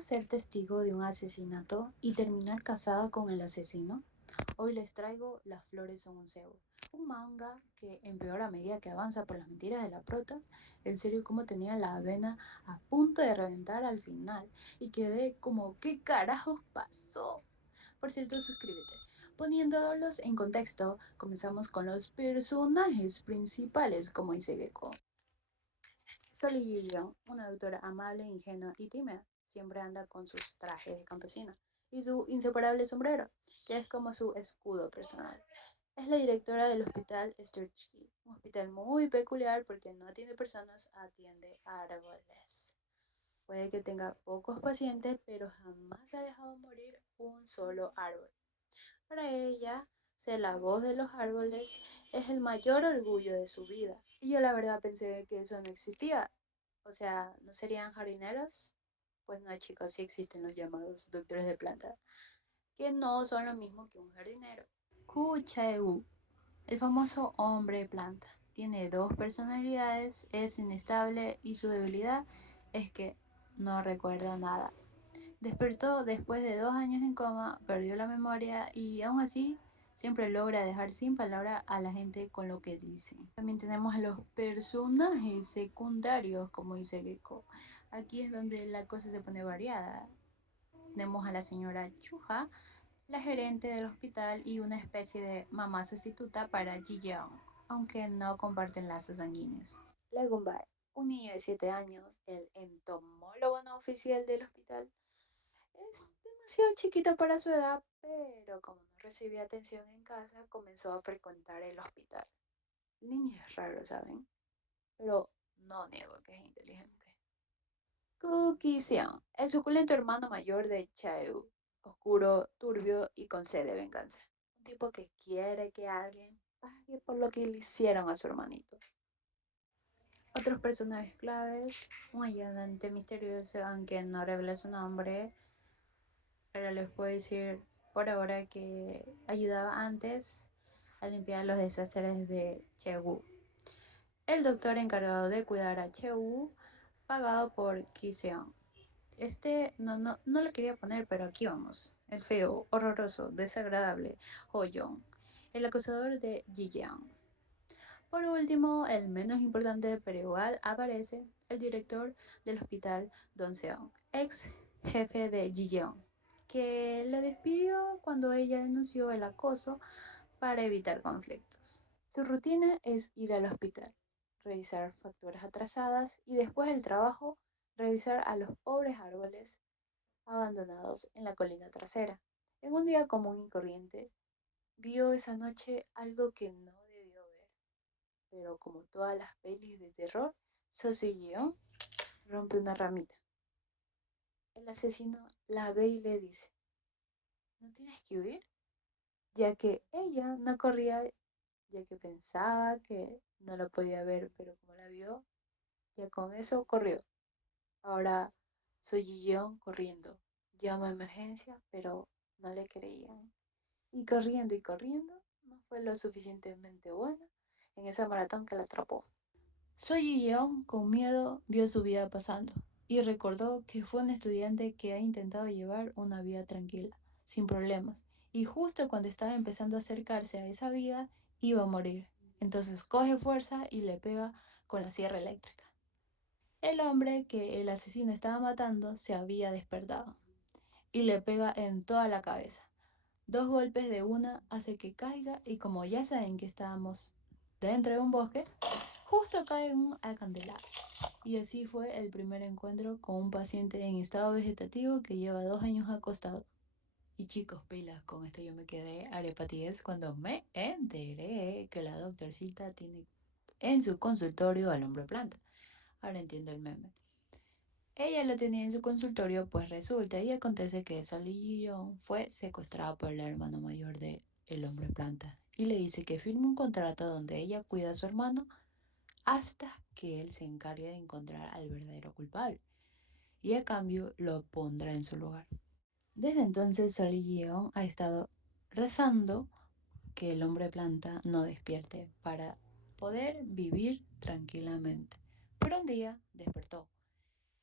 imaginas ser testigo de un asesinato y terminar casada con el asesino? Hoy les traigo Las flores son un cebo, un manga que empeora a medida que avanza por las mentiras de la prota. En serio, como tenía la vena a punto de reventar al final y quedé como, ¿qué carajos pasó? Por cierto, suscríbete. Poniéndolos en contexto, comenzamos con los personajes principales, como dice Gecko. Sally Gillian, una doctora amable, ingenua y tímida, siempre anda con sus trajes de campesina y su inseparable sombrero, que es como su escudo personal. Es la directora del hospital Sturchy, un hospital muy peculiar porque no atiende personas, atiende árboles. Puede que tenga pocos pacientes, pero jamás ha dejado morir un solo árbol. Para ella, ser la voz de los árboles es el mayor orgullo de su vida. Y yo la verdad pensé que eso no existía. O sea, ¿no serían jardineros? Pues no, chicos, sí existen los llamados doctores de planta, que no son lo mismo que un jardinero. Ku Chae-woo, el famoso hombre planta, tiene dos personalidades, es inestable y su debilidad es que no recuerda nada. Despertó después de 2 años en coma, perdió la memoria y aún así siempre logra dejar sin palabra a la gente con lo que dice. También tenemos a los personajes secundarios, como dice Gecko. Aquí es donde la cosa se pone variada. Tenemos a la señora Chuja, la gerente del hospital y una especie de mamá sustituta para Ji Yeon, aunque no comparten lazos sanguíneos. La Gumbay, un niño de 7 años, el entomólogo no oficial del hospital, es demasiado chiquito para su edad, pero como no recibía atención en casa, comenzó a frecuentar el hospital. El niño es raro, ¿saben? Pero no niego que es inteligente. Cookie Seon, el suculento hermano mayor de Chaew, oscuro, turbio y con sed de venganza. Un tipo que quiere que alguien pague por lo que le hicieron a su hermanito. Otros personajes claves, un ayudante misterioso, aunque no revela su nombre, pero les puedo decir por ahora que ayudaba antes a limpiar los desastres de Chewu. El doctor encargado de cuidar a Chewu, pagado por Kiseon. No lo quería poner, pero aquí vamos. El feo, horroroso, desagradable, Hoyon. El acosador de Jiyeon. Por último, el menos importante, pero igual aparece, el director del hospital Don Seon, ex jefe de Jiyeon, que le despidió cuando ella denunció el acoso para evitar conflictos. Su rutina es ir al hospital, revisar facturas atrasadas y después del trabajo revisar a los pobres árboles abandonados en la colina trasera. En un día común y corriente, vio esa noche algo que no debió ver, pero como todas las pelis de terror, Sosillón rompe una ramita. El asesino la ve y le dice, no tienes que huir, ya que ella no corría, ya que pensaba que no lo podía ver, pero como la vio, ya con eso corrió. Ahora soy Guillón corriendo. Llama a emergencia, pero no le creían. Y corriendo, no fue lo suficientemente buena en esa maratón que la atrapó. Soy Guillón, con miedo, vio su vida pasando y recordó que fue un estudiante que ha intentado llevar una vida tranquila, sin problemas, y justo cuando estaba empezando a acercarse a esa vida, iba a morir. Entonces coge fuerza y le pega con la sierra eléctrica. El hombre que el asesino estaba matando se había despertado y le pega en toda la cabeza. 2 golpes de una hace que caiga y como ya saben que estábamos dentro de un bosque, justo cae en un acantilado. Y así fue el primer encuentro con un paciente en estado vegetativo que lleva 2 años acostado. Y chicos, pilas, con esto yo me quedé arepatíes cuando me enteré que la doctorcita tiene en su consultorio al hombre planta. Ahora entiendo el meme. Ella lo tenía en su consultorio, pues resulta y acontece que Sally Young fue secuestrada por el hermano mayor de el hombre planta y le dice que firme un contrato donde ella cuida a su hermano hasta que él se encargue de encontrar al verdadero culpable y a cambio lo pondrá en su lugar. Desde entonces Sally Young ha estado rezando que el hombre planta no despierte para poder vivir tranquilamente. Pero un día despertó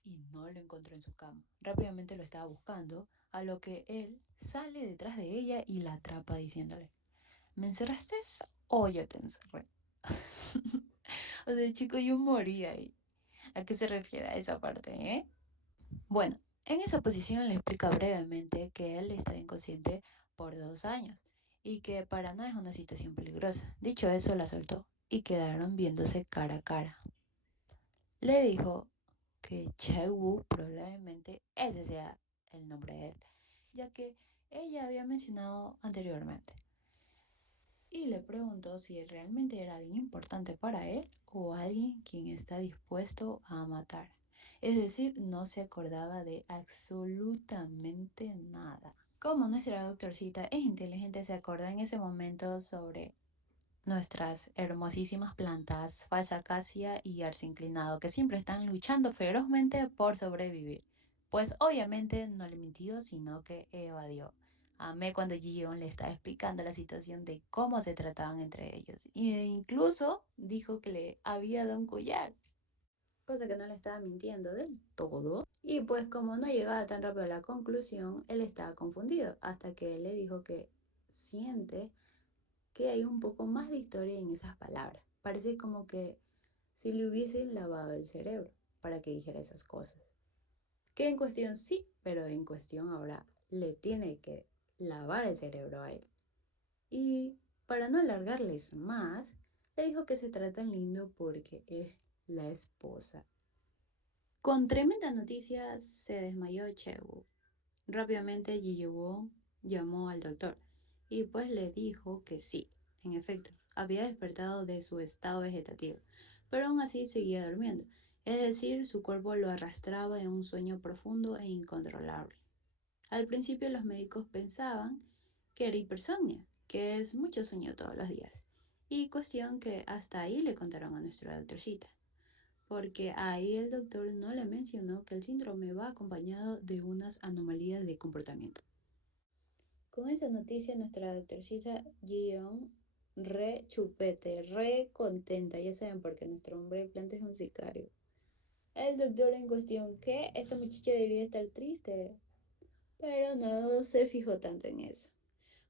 y no lo encontró en su cama. Rápidamente lo estaba buscando, a lo que él sale detrás de ella y la atrapa diciéndole, ¿me encerraste o yo te encerré? O sea, chico, yo moría ahí. ¿A qué se refiere a esa parte, Bueno, en esa posición le explica brevemente que él está inconsciente por 2 años y que para nada es una situación peligrosa. Dicho eso, la soltó y quedaron viéndose cara a cara. Le dijo que Chai-Woo probablemente ese sea el nombre de él, ya que ella había mencionado anteriormente. Y le preguntó si realmente era alguien importante para él o alguien quien está dispuesto a matar. Es decir, no se acordaba de absolutamente nada. Como nuestra doctorcita es inteligente, se acordó en ese momento sobre nuestras hermosísimas plantas, falsa acacia y arce inclinado, que siempre están luchando ferozmente por sobrevivir. Pues obviamente no le mintió, sino que evadió. Amé cuando Ji-yeon le estaba explicando la situación de cómo se trataban entre ellos. E incluso dijo que le había dado un collar, cosa que no le estaba mintiendo del todo. Y pues como no llegaba tan rápido a la conclusión, él estaba confundido, hasta que él le dijo que siente que hay un poco más de historia en esas palabras. Parece como que si le hubiesen lavado el cerebro para que dijera esas cosas. Que en cuestión sí, pero en cuestión ahora le tiene que lavar el cerebro a él. Y para no alargarles más, le dijo que se tratan lindo porque es la esposa. Con tremenda noticia se desmayó Chegu. Rápidamente Ji Won llamó al doctor y pues le dijo que sí, en efecto, había despertado de su estado vegetativo, pero aún así seguía durmiendo, es decir, su cuerpo lo arrastraba en un sueño profundo e incontrolable. Al principio los médicos pensaban que era hipersomnia, que es mucho sueño todos los días, y cuestión que hasta ahí le contaron a nuestra doctorcita, porque ahí el doctor no le mencionó que el síndrome va acompañado de unas anomalías de comportamiento. Con esa noticia, nuestra doctorcita Gion re chupete, re contenta, ya saben, porque nuestro hombre de planta es un sicario. El doctor en cuestión, que esta muchacha debería estar triste, pero no se fijó tanto en eso.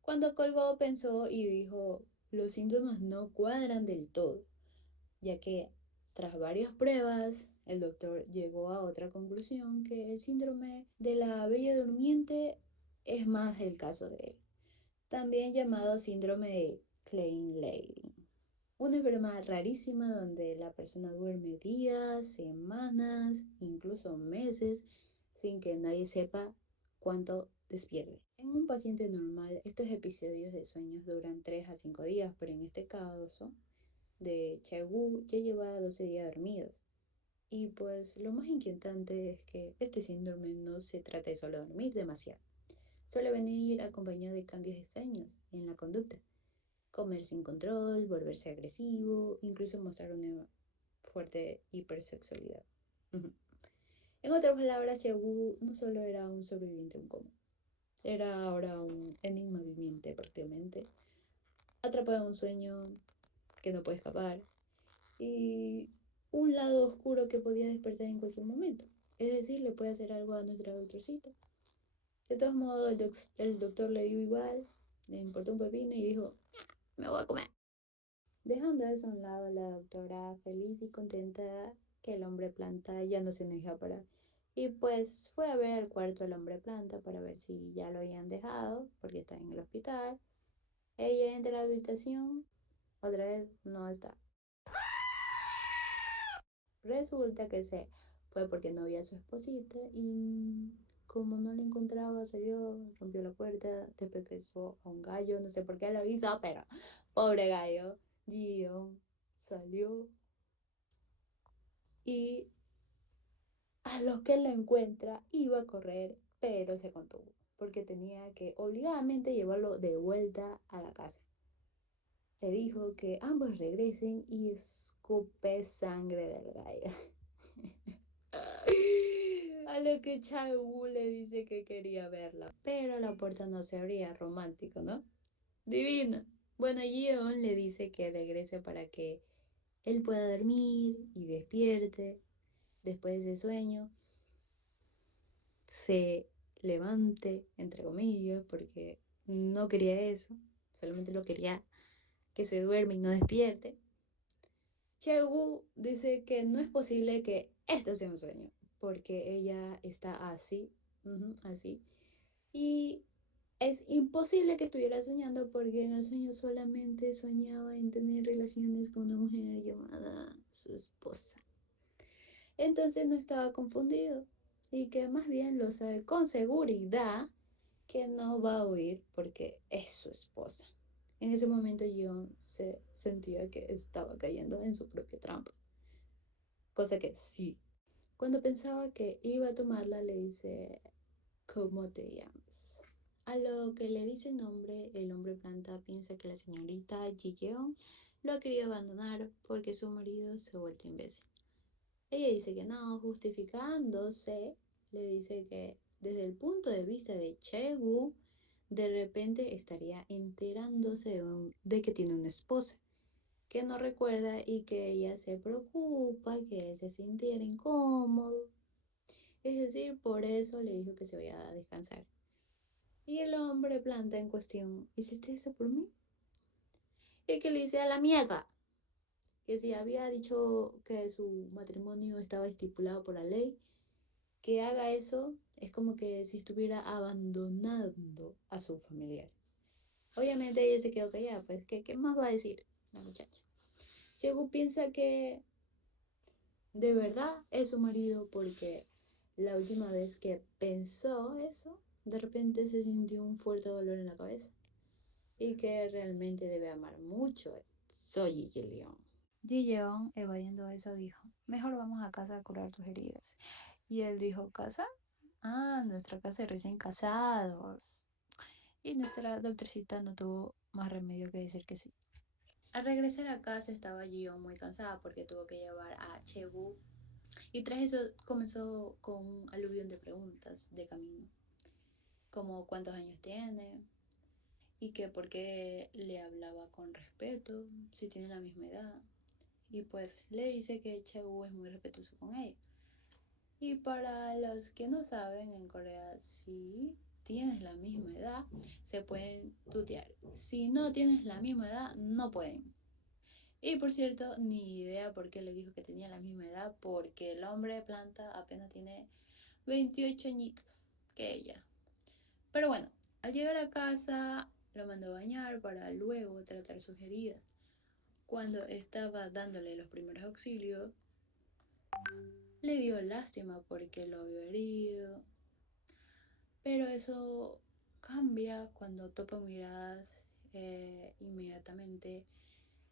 Cuando colgó pensó y dijo, los síntomas no cuadran del todo, ya que tras varias pruebas, el doctor llegó a otra conclusión, que el síndrome de la bella durmiente es más el caso de él, también llamado síndrome de Klein-Levin. Una enfermedad rarísima donde la persona duerme días, semanas, incluso meses, sin que nadie sepa cuánto despierte. En un paciente normal, estos episodios de sueños duran 3 a 5 días, pero en este caso de Chegu ya lleva 12 días dormidos. Y pues lo más inquietante es que este síndrome no se trata de solo dormir demasiado. Suele venir acompañado de cambios extraños en la conducta. Comer sin control, volverse agresivo, incluso mostrar una fuerte hipersexualidad. En otras palabras, Chegu no solo era un sobreviviente de un coma, era ahora un enigma viviente prácticamente, atrapado en un sueño que no puede escapar y un lado oscuro que podía despertar en cualquier momento. Es decir, le puede hacer algo a nuestra doctorcita. De todos modos, el doctor le dio igual, le importó un pepino y dijo, me voy a comer. Dejando eso a un lado, la doctora, feliz y contenta que el hombre planta ya no se nos iba a parar. Y pues fue a ver al cuarto del hombre planta para ver si ya lo habían dejado, porque está en el hospital. Ella entra a la habitación, otra vez no está. Resulta que se fue porque no había a su esposita y como no la encontraba, salió, rompió la puerta, después pescó a un gallo, no sé por qué lo hizo, pero pobre gallo, Gio salió y a lo que lo encuentra iba a correr, pero se contuvo porque tenía que obligadamente llevarlo de vuelta a la casa. Le dijo que ambos regresen y escupe sangre del gallo. A lo que Chau le dice que quería verla, pero la puerta no se abría, romántico, ¿no? Divino. Bueno, Gion le dice que regrese para que él pueda dormir y despierte después de ese sueño. se levante, entre comillas, porque no quería eso, solamente lo quería que se duerme y no despierte. Chegu dice que no es posible que esto sea un sueño, porque ella está así, así. Y es imposible que estuviera soñando porque en el sueño solamente soñaba en tener relaciones con una mujer llamada su esposa. Entonces no estaba confundido y que más bien lo sabe con seguridad que no va a huir porque es su esposa. En ese momento yo se sentía que estaba cayendo en su propia trampa, cosa que sí. Cuando pensaba que iba a tomarla, le dice, ¿cómo te llamas? A lo que le dice el nombre, el hombre planta piensa que la señorita Ji Yeon lo ha querido abandonar porque su marido se ha vuelto imbécil. Ella dice que no, justificándose, le dice que desde el punto de vista de Chegu, de repente estaría enterándose de que tiene una esposa que no recuerda y que ella se preocupa, que él se sintiera incómodo. Es decir, por eso le dijo que se vaya a descansar. Y el hombre planta en cuestión, ¿hiciste eso por mí? Y que le dice a la mierda, que si había dicho que su matrimonio estaba estipulado por la ley, que haga eso es como que si estuviera abandonando a su familiar. Obviamente ella se quedó callada, pues ¿qué más va a decir la muchacha? Chegu piensa que de verdad es su marido porque la última vez que pensó eso, de repente se sintió un fuerte dolor en la cabeza y que realmente debe amar mucho. Soy Ji León. Ji Yeon, evadiendo eso, dijo, mejor vamos a casa a curar tus heridas. Y él dijo, ¿casa? Ah, nuestra casa de recién casados. Y nuestra doctorcita no tuvo más remedio que decir que sí. Al regresar a casa estaba Gio muy cansada porque tuvo que llevar a Chebu y tras eso comenzó con un aluvión de preguntas de camino, como cuántos años tiene y que por qué le hablaba con respeto, si tiene la misma edad. Y pues le dice que Chebu es muy respetuoso con ella. Y para los que no saben, en Corea, si tienes la misma edad, se pueden tutear. Si no tienes la misma edad, no pueden. Y por cierto, ni idea por qué le dijo que tenía la misma edad, porque el hombre de planta apenas tiene 28 añitos que ella. Pero bueno, al llegar a casa lo mandó a bañar para luego tratar sus heridas. Cuando estaba dándole los primeros auxilios, le dio lástima porque lo había herido. Pero eso cambia cuando topan miradas, inmediatamente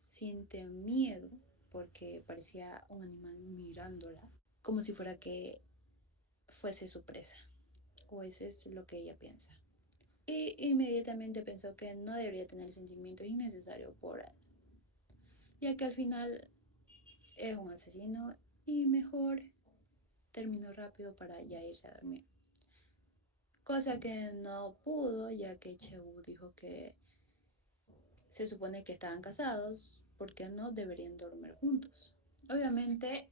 siente miedo porque parecía un animal mirándola, como si fuera que fuese su presa, o ese es lo que ella piensa. Y inmediatamente pensó que no debería tener sentimientos innecesarios por él, ya que al final es un asesino y mejor terminó rápido para ya irse a dormir. Cosa que no pudo, ya que Chegu dijo que se supone que estaban casados porque no deberían dormir juntos. Obviamente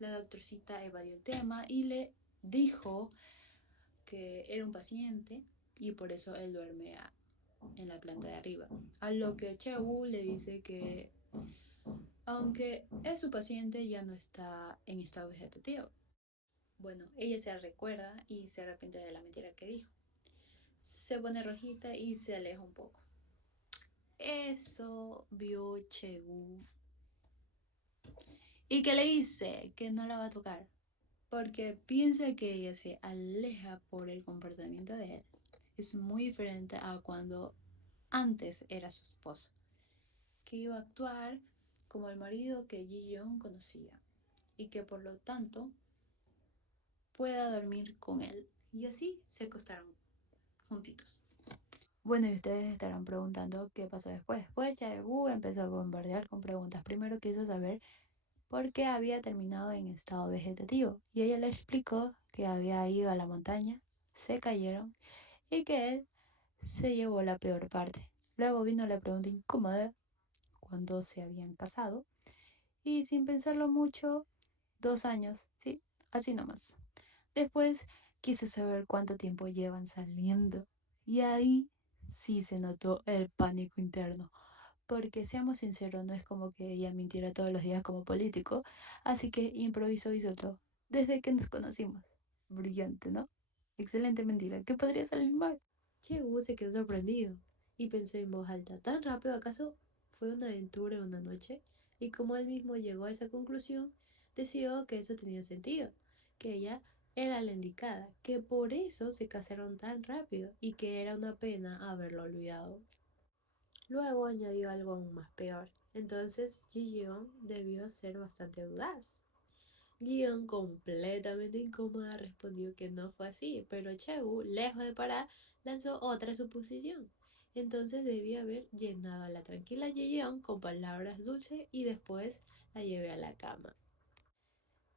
la doctorcita evadió el tema y le dijo que era un paciente y por eso él duerme en la planta de arriba. A lo que Chewu le dice que aunque es su paciente ya no está en estado vegetativo. Bueno, ella se recuerda y se arrepiente de la mentira que dijo. Se pone rojita y se aleja un poco. Eso vio Chewu y que le dice que no la va a tocar porque piensa que ella se aleja por el comportamiento de él. Es muy diferente a cuando antes era su esposo, que iba a actuar como el marido que Ji Yeon conocía y que por lo tanto pueda dormir con él. Y así se acostaron juntitos. Bueno, y ustedes estarán preguntando qué pasó después. Pues Chaegu empezó a bombardear con preguntas. Primero quiso saber por qué había terminado en estado vegetativo y ella le explicó que había ido a la montaña, se cayeron y que él se llevó la peor parte. Luego vino la pregunta incómoda cuando se habían casado y sin pensarlo mucho, 2 años, sí, así nomás. Después Quiso saber cuánto tiempo llevan saliendo. Y ahí sí se notó el pánico interno. Porque seamos sinceros, no es como que ella mintiera todos los días como político. Así que improvisó y soltó. Desde que nos conocimos. Brillante, ¿no? Excelente mentira. ¿Qué podría salir mal? Che se quedó sorprendido y pensó en voz alta, ¿tan rápido acaso fue una aventura en una noche? Y como él mismo llegó a esa conclusión, decidió que eso tenía sentido, que ella era la indicada, que por eso se casaron tan rápido y que era una pena haberlo olvidado. Luego añadió algo aún más peor. Entonces Ji-yeon debió ser bastante audaz. Ji-yeon, completamente incómoda, respondió que no fue así, pero Chaegu, lejos de parar, lanzó otra suposición. Entonces debía haber llenado a la tranquila Ji-yeon con palabras dulces y después la llevé a la cama.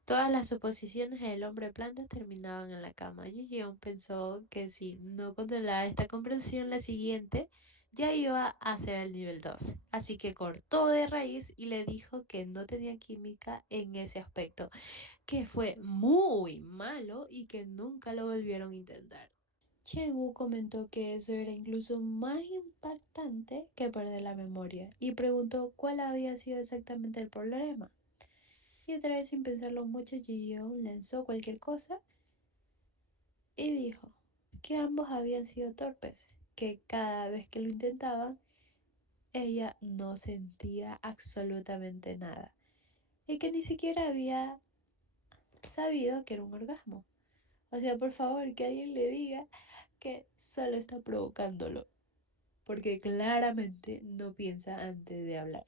Todas las suposiciones del hombre planta terminaban en la cama. Ji-yeon pensó que si no controlaba esta conversación, la siguiente ya iba a ser el nivel 2. Así que cortó de raíz y le dijo que no tenía química en ese aspecto, que fue muy malo y que nunca lo volvieron a intentar. Chegu comentó que eso era incluso más impactante que perder la memoria y preguntó cuál había sido exactamente el problema. Y otra vez sin pensarlo mucho, Ji-yeon lanzó cualquier cosa y dijo que ambos habían sido torpes, que cada vez que lo intentaban, ella no sentía absolutamente nada y que ni siquiera había sabido que era un orgasmo. O sea, por favor, que alguien le diga que solo está provocándolo, porque claramente no piensa antes de hablar.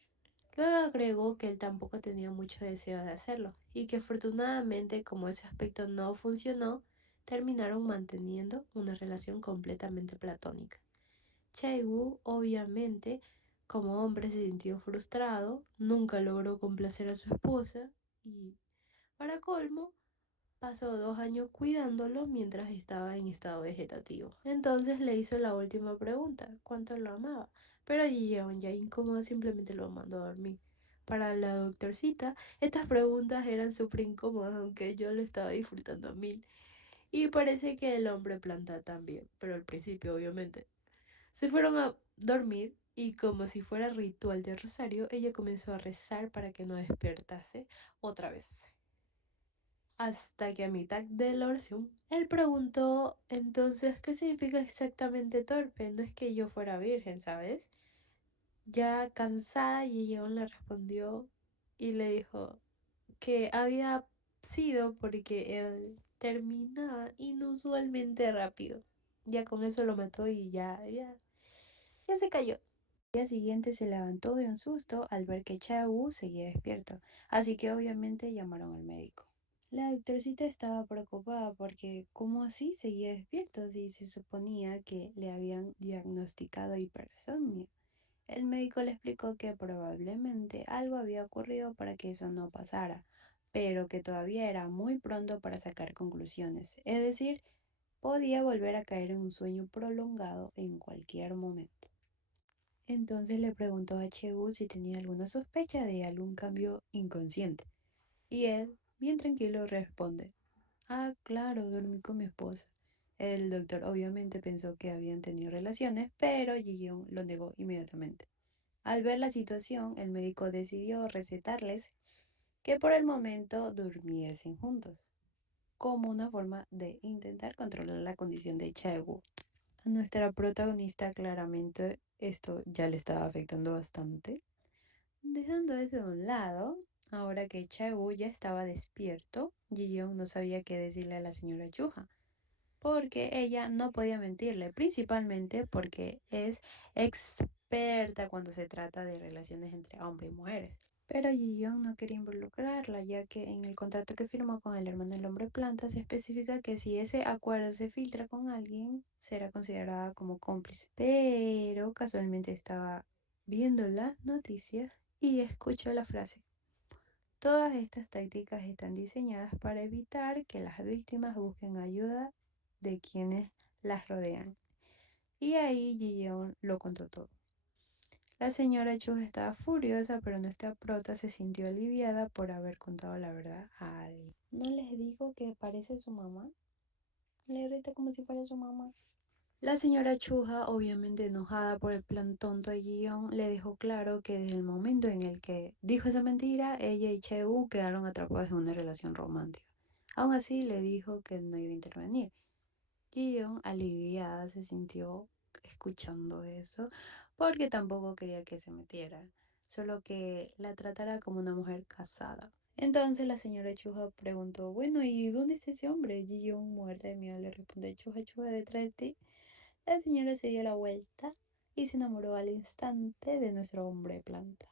Luego agregó que él tampoco tenía mucho deseo de hacerlo y que afortunadamente como ese aspecto no funcionó, terminaron manteniendo una relación completamente platónica. Chae-woo obviamente como hombre se sintió frustrado, nunca logró complacer a su esposa y para colmo pasó 2 años cuidándolo mientras estaba en estado vegetativo. Entonces le hizo la última pregunta, ¿cuánto lo amaba? Pero Ji-yeon, ya incómodo, simplemente lo mandó a dormir. Para la doctorcita, estas preguntas eran súper incómodas, aunque yo lo estaba disfrutando a mil. Y parece que el hombre planta también, pero al principio, obviamente. Se fueron a dormir y como si fuera ritual de rosario, ella comenzó a rezar para que no despertase otra vez. Hasta que a mitad de la oración, él preguntó, entonces, ¿qué significa exactamente torpe? No es que yo fuera virgen, ¿sabes? Ya cansada, Yeon le respondió y le dijo que había sido porque él terminaba inusualmente rápido. Ya con eso lo mató y ya se cayó. Al día siguiente se levantó de un susto al ver que Chao seguía despierto, así que obviamente llamaron al médico. La doctorcita estaba preocupada porque, ¿cómo así seguía despierto si se suponía que le habían diagnosticado hipersomnia? El médico le explicó que probablemente algo había ocurrido para que eso no pasara, pero que todavía era muy pronto para sacar conclusiones, es decir, podía volver a caer en un sueño prolongado en cualquier momento. Entonces le preguntó a Chegu si tenía alguna sospecha de algún cambio inconsciente, y él, bien tranquilo, responde. Ah, claro, dormí con mi esposa. El doctor obviamente pensó que habían tenido relaciones, pero Ji-yeon lo negó inmediatamente. Al ver la situación, el médico decidió recetarles que por el momento durmiesen juntos, como una forma de intentar controlar la condición de Chae-woo. A nuestra protagonista claramente esto ya le estaba afectando bastante. Dejando eso de un lado, ahora que Chae-woo ya estaba despierto, Ji-yeon no sabía qué decirle a la señora Chuja, porque ella no podía mentirle, principalmente porque es experta cuando se trata de relaciones entre hombres y mujeres. Pero Ji-yeon no quería involucrarla, ya que en el contrato que firmó con el hermano del hombre planta se especifica que si ese acuerdo se filtra con alguien, será considerada como cómplice. Pero casualmente estaba viendo las noticias y escuchó la frase. Todas estas tácticas están diseñadas para evitar que las víctimas busquen ayuda de quienes las rodean. Y ahí Ji-yeon lo contó todo. La señora Chu estaba furiosa, pero nuestra prota se sintió aliviada por haber contado la verdad a alguien. ¿No les digo que parece su mamá? Le grita como si fuera su mamá. La señora Chuja, obviamente enojada por el plan tonto de Gion, le dejó claro que desde el momento en el que dijo esa mentira, ella y Cheu quedaron atrapados en una relación romántica. Aún así, le dijo que no iba a intervenir. Gion, aliviada, se sintió escuchando eso, porque tampoco quería que se metiera, solo que la tratara como una mujer casada. Entonces la señora Chuja preguntó, bueno, ¿y dónde está ese hombre? Gion, muerta de miedo, le responde, Chuja, Chuja, detrás de ti. La señora se dio la vuelta y se enamoró al instante de nuestro hombre planta,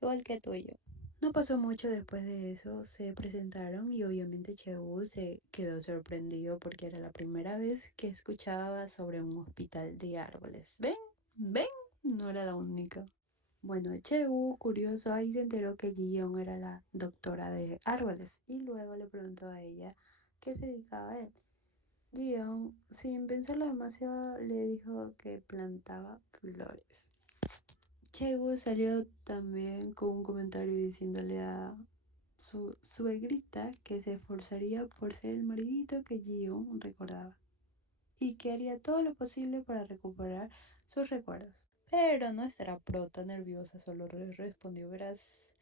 igual que tú y yo. No pasó mucho después de eso, se presentaron y obviamente Cheu se quedó sorprendido porque era la primera vez que escuchaba sobre un hospital de árboles. ¿Ven? ¿Ven? No era la única. Bueno, Cheu, curioso, ahí se enteró que Ji-young era la doctora de árboles y luego le preguntó a ella qué se dedicaba a él. Dion, sin pensarlo demasiado, le dijo que plantaba flores. Chegu salió también con un comentario diciéndole a su suegrita que se esforzaría por ser el maridito que Jion recordaba y que haría todo lo posible para recuperar sus recuerdos. Pero nuestra prota nerviosa solo respondió, verás,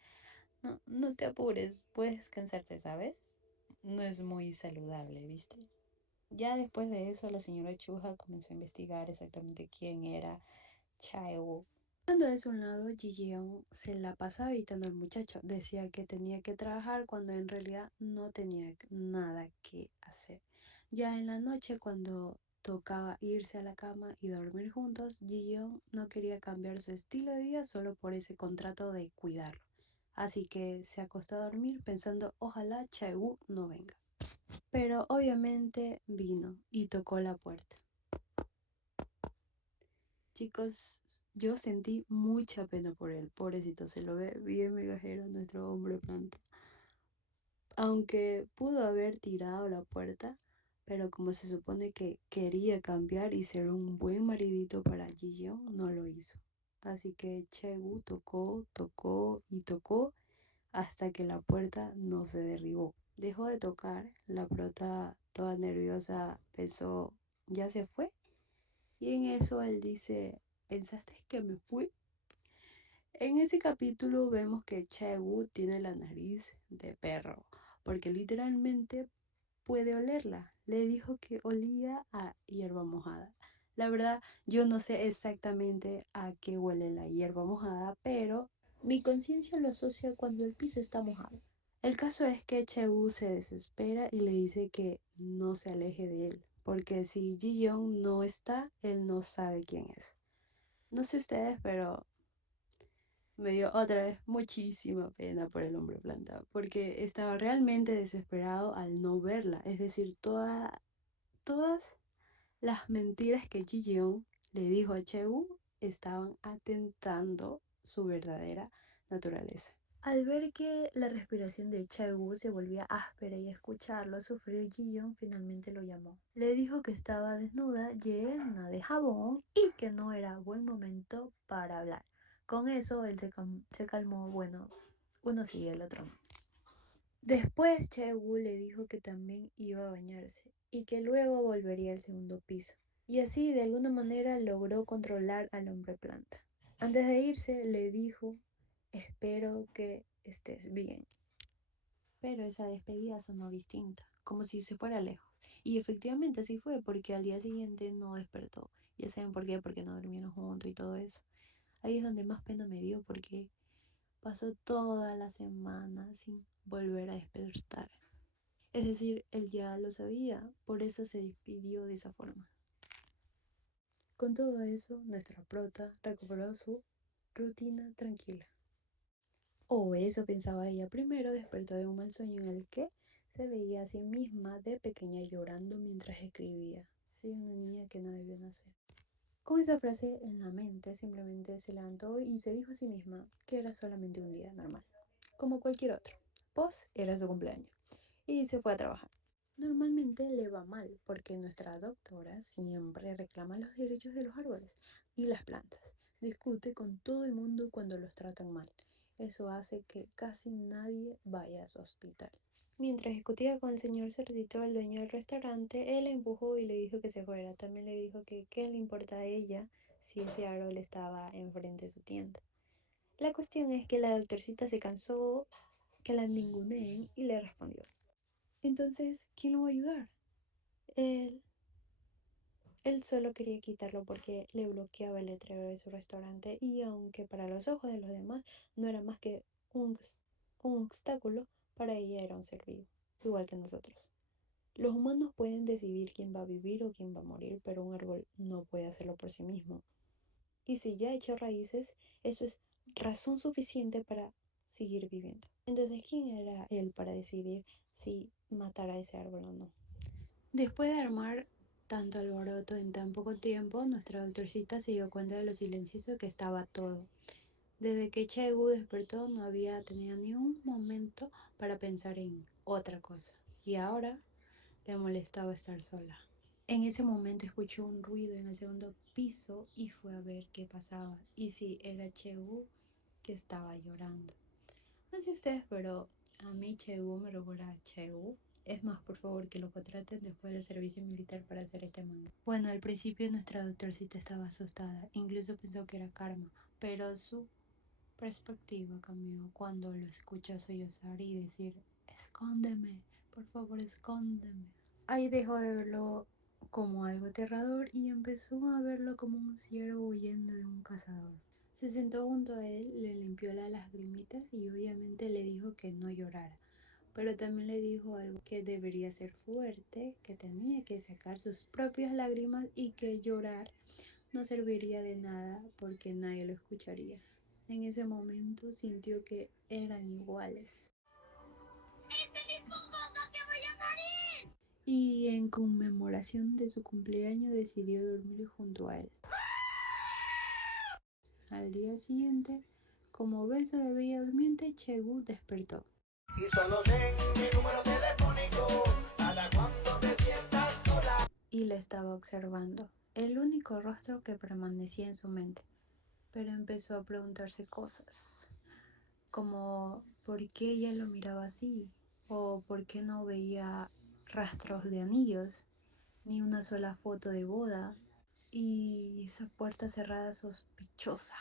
no te apures, puedes cansarte, ¿sabes? No es muy saludable, ¿viste? Ya después de eso, la señora Chuja comenzó a investigar exactamente quién era Chaewook. Dando eso a un lado, Ji Yeon se la pasaba evitando al muchacho. Decía que tenía que trabajar cuando en realidad no tenía nada que hacer. Ya en la noche, cuando tocaba irse a la cama y dormir juntos, Ji Yeon no quería cambiar su estilo de vida solo por ese contrato de cuidarlo. Así que se acostó a dormir pensando, ojalá Chaewook no venga. Pero obviamente vino y tocó la puerta. Chicos, yo sentí mucha pena por él. Pobrecito, se lo ve bien migajero nuestro hombre planta. Aunque pudo haber tirado la puerta, pero como se supone que quería cambiar y ser un buen maridito para Ji-yeon, no lo hizo. Así que Chegu tocó, tocó y tocó hasta que la puerta no se derribó. Dejó de tocar, la prota toda nerviosa pensó, ¿ya se fue? Y en eso él dice, ¿pensaste que me fui? En ese capítulo vemos que Chae-woo tiene la nariz de perro, porque literalmente puede olerla. Le dijo que olía a hierba mojada. La verdad, yo no sé exactamente a qué huele la hierba mojada, pero mi conciencia lo asocia cuando el piso está mojado. El caso es que Chegu se desespera y le dice que no se aleje de él, porque si Ji-young no está, él no sabe quién es. No sé ustedes, pero me dio otra vez muchísima pena por el hombre planta, porque estaba realmente desesperado al no verla, es decir, todas las mentiras que Ji-young le dijo a Chegu estaban atentando su verdadera naturaleza. Al ver que la respiración de Chae-woo se volvía áspera y escucharlo sufrir, Ji-young finalmente lo llamó. Le dijo que estaba desnuda, llena de jabón y que no era buen momento para hablar. Con eso él se calmó, bueno, uno sí y el otro no. Después Chae-woo le dijo que también iba a bañarse y que luego volvería al segundo piso. Y así de alguna manera logró controlar al hombre planta. Antes de irse le dijo, espero que estés bien. Pero esa despedida sonó distinta, como si se fuera lejos. Y efectivamente así fue, porque al día siguiente no despertó. Ya saben por qué, porque no durmieron juntos y todo eso. Ahí es donde más pena me dio, porque pasó toda la semana sin volver a despertar. Es decir, él ya lo sabía, por eso se despidió de esa forma. Con todo eso, nuestra prota recuperó su rutina tranquila. O eso pensaba ella. Primero despertó de un mal sueño en el que se veía a sí misma de pequeña llorando mientras escribía. Sí, una niña que no debió nacer. Con esa frase en la mente, simplemente se levantó y se dijo a sí misma que era solamente un día normal, como cualquier otro. Era su cumpleaños y se fue a trabajar. Normalmente le va mal porque nuestra doctora siempre reclama los derechos de los árboles y las plantas. Discute con todo el mundo cuando los tratan mal. Eso hace que casi nadie vaya a su hospital. Mientras discutía con el señor Cerdito, el dueño del restaurante, él la empujó y le dijo que se fuera. También le dijo que qué le importa a ella si ese árbol estaba enfrente de su tienda. La cuestión es que la doctorcita se cansó que la ninguneen y le respondió: entonces, ¿quién lo va a ayudar? Él, él solo quería quitarlo porque le bloqueaba el letrero de su restaurante y aunque para los ojos de los demás no era más que un obstáculo, para ella era un ser vivo, igual que nosotros. Los humanos pueden decidir quién va a vivir o quién va a morir, pero un árbol no puede hacerlo por sí mismo. Y si ya ha hecho raíces, eso es razón suficiente para seguir viviendo. Entonces, ¿quién era él para decidir si matar a ese árbol o no? Después de armar tanto alboroto en tan poco tiempo, nuestra doctorcita se dio cuenta de lo silencioso que estaba todo. Desde que Chegu despertó no había tenido ni un momento para pensar en otra cosa. Y ahora le molestaba estar sola. En ese momento escuchó un ruido en el segundo piso y fue a ver qué pasaba. Y sí, era Chegu que estaba llorando. No sé ustedes, pero a mí Chegu me recuerda a Chegu. Es más, por favor, que lo contraten después del servicio militar para hacer este manga. Bueno, al principio nuestra doctorcita estaba asustada, incluso pensó que era karma, pero su perspectiva cambió cuando lo escuchó sollozar y decir: escóndeme, por favor, escóndeme. Ahí dejó de verlo como algo aterrador y empezó a verlo como un ciervo huyendo de un cazador. Se sentó junto a él, le limpió las lagrimitas y obviamente le dijo que no llorara, pero también le dijo algo: que debería ser fuerte, que tenía que sacar sus propias lágrimas y que llorar no serviría de nada porque nadie lo escucharía. En ese momento sintió que eran iguales. Y en conmemoración de su cumpleaños decidió dormir junto a él. Al día siguiente, como beso de bella durmiente, Chegu despertó. Y solo ten mi número telefónico para cuando te sientas sola. Y la estaba observando, el único rostro que permanecía en su mente. Pero empezó a preguntarse cosas, como por qué ella lo miraba así, o por qué no veía rastros de anillos, ni una sola foto de boda, y esa puerta cerrada sospechosa.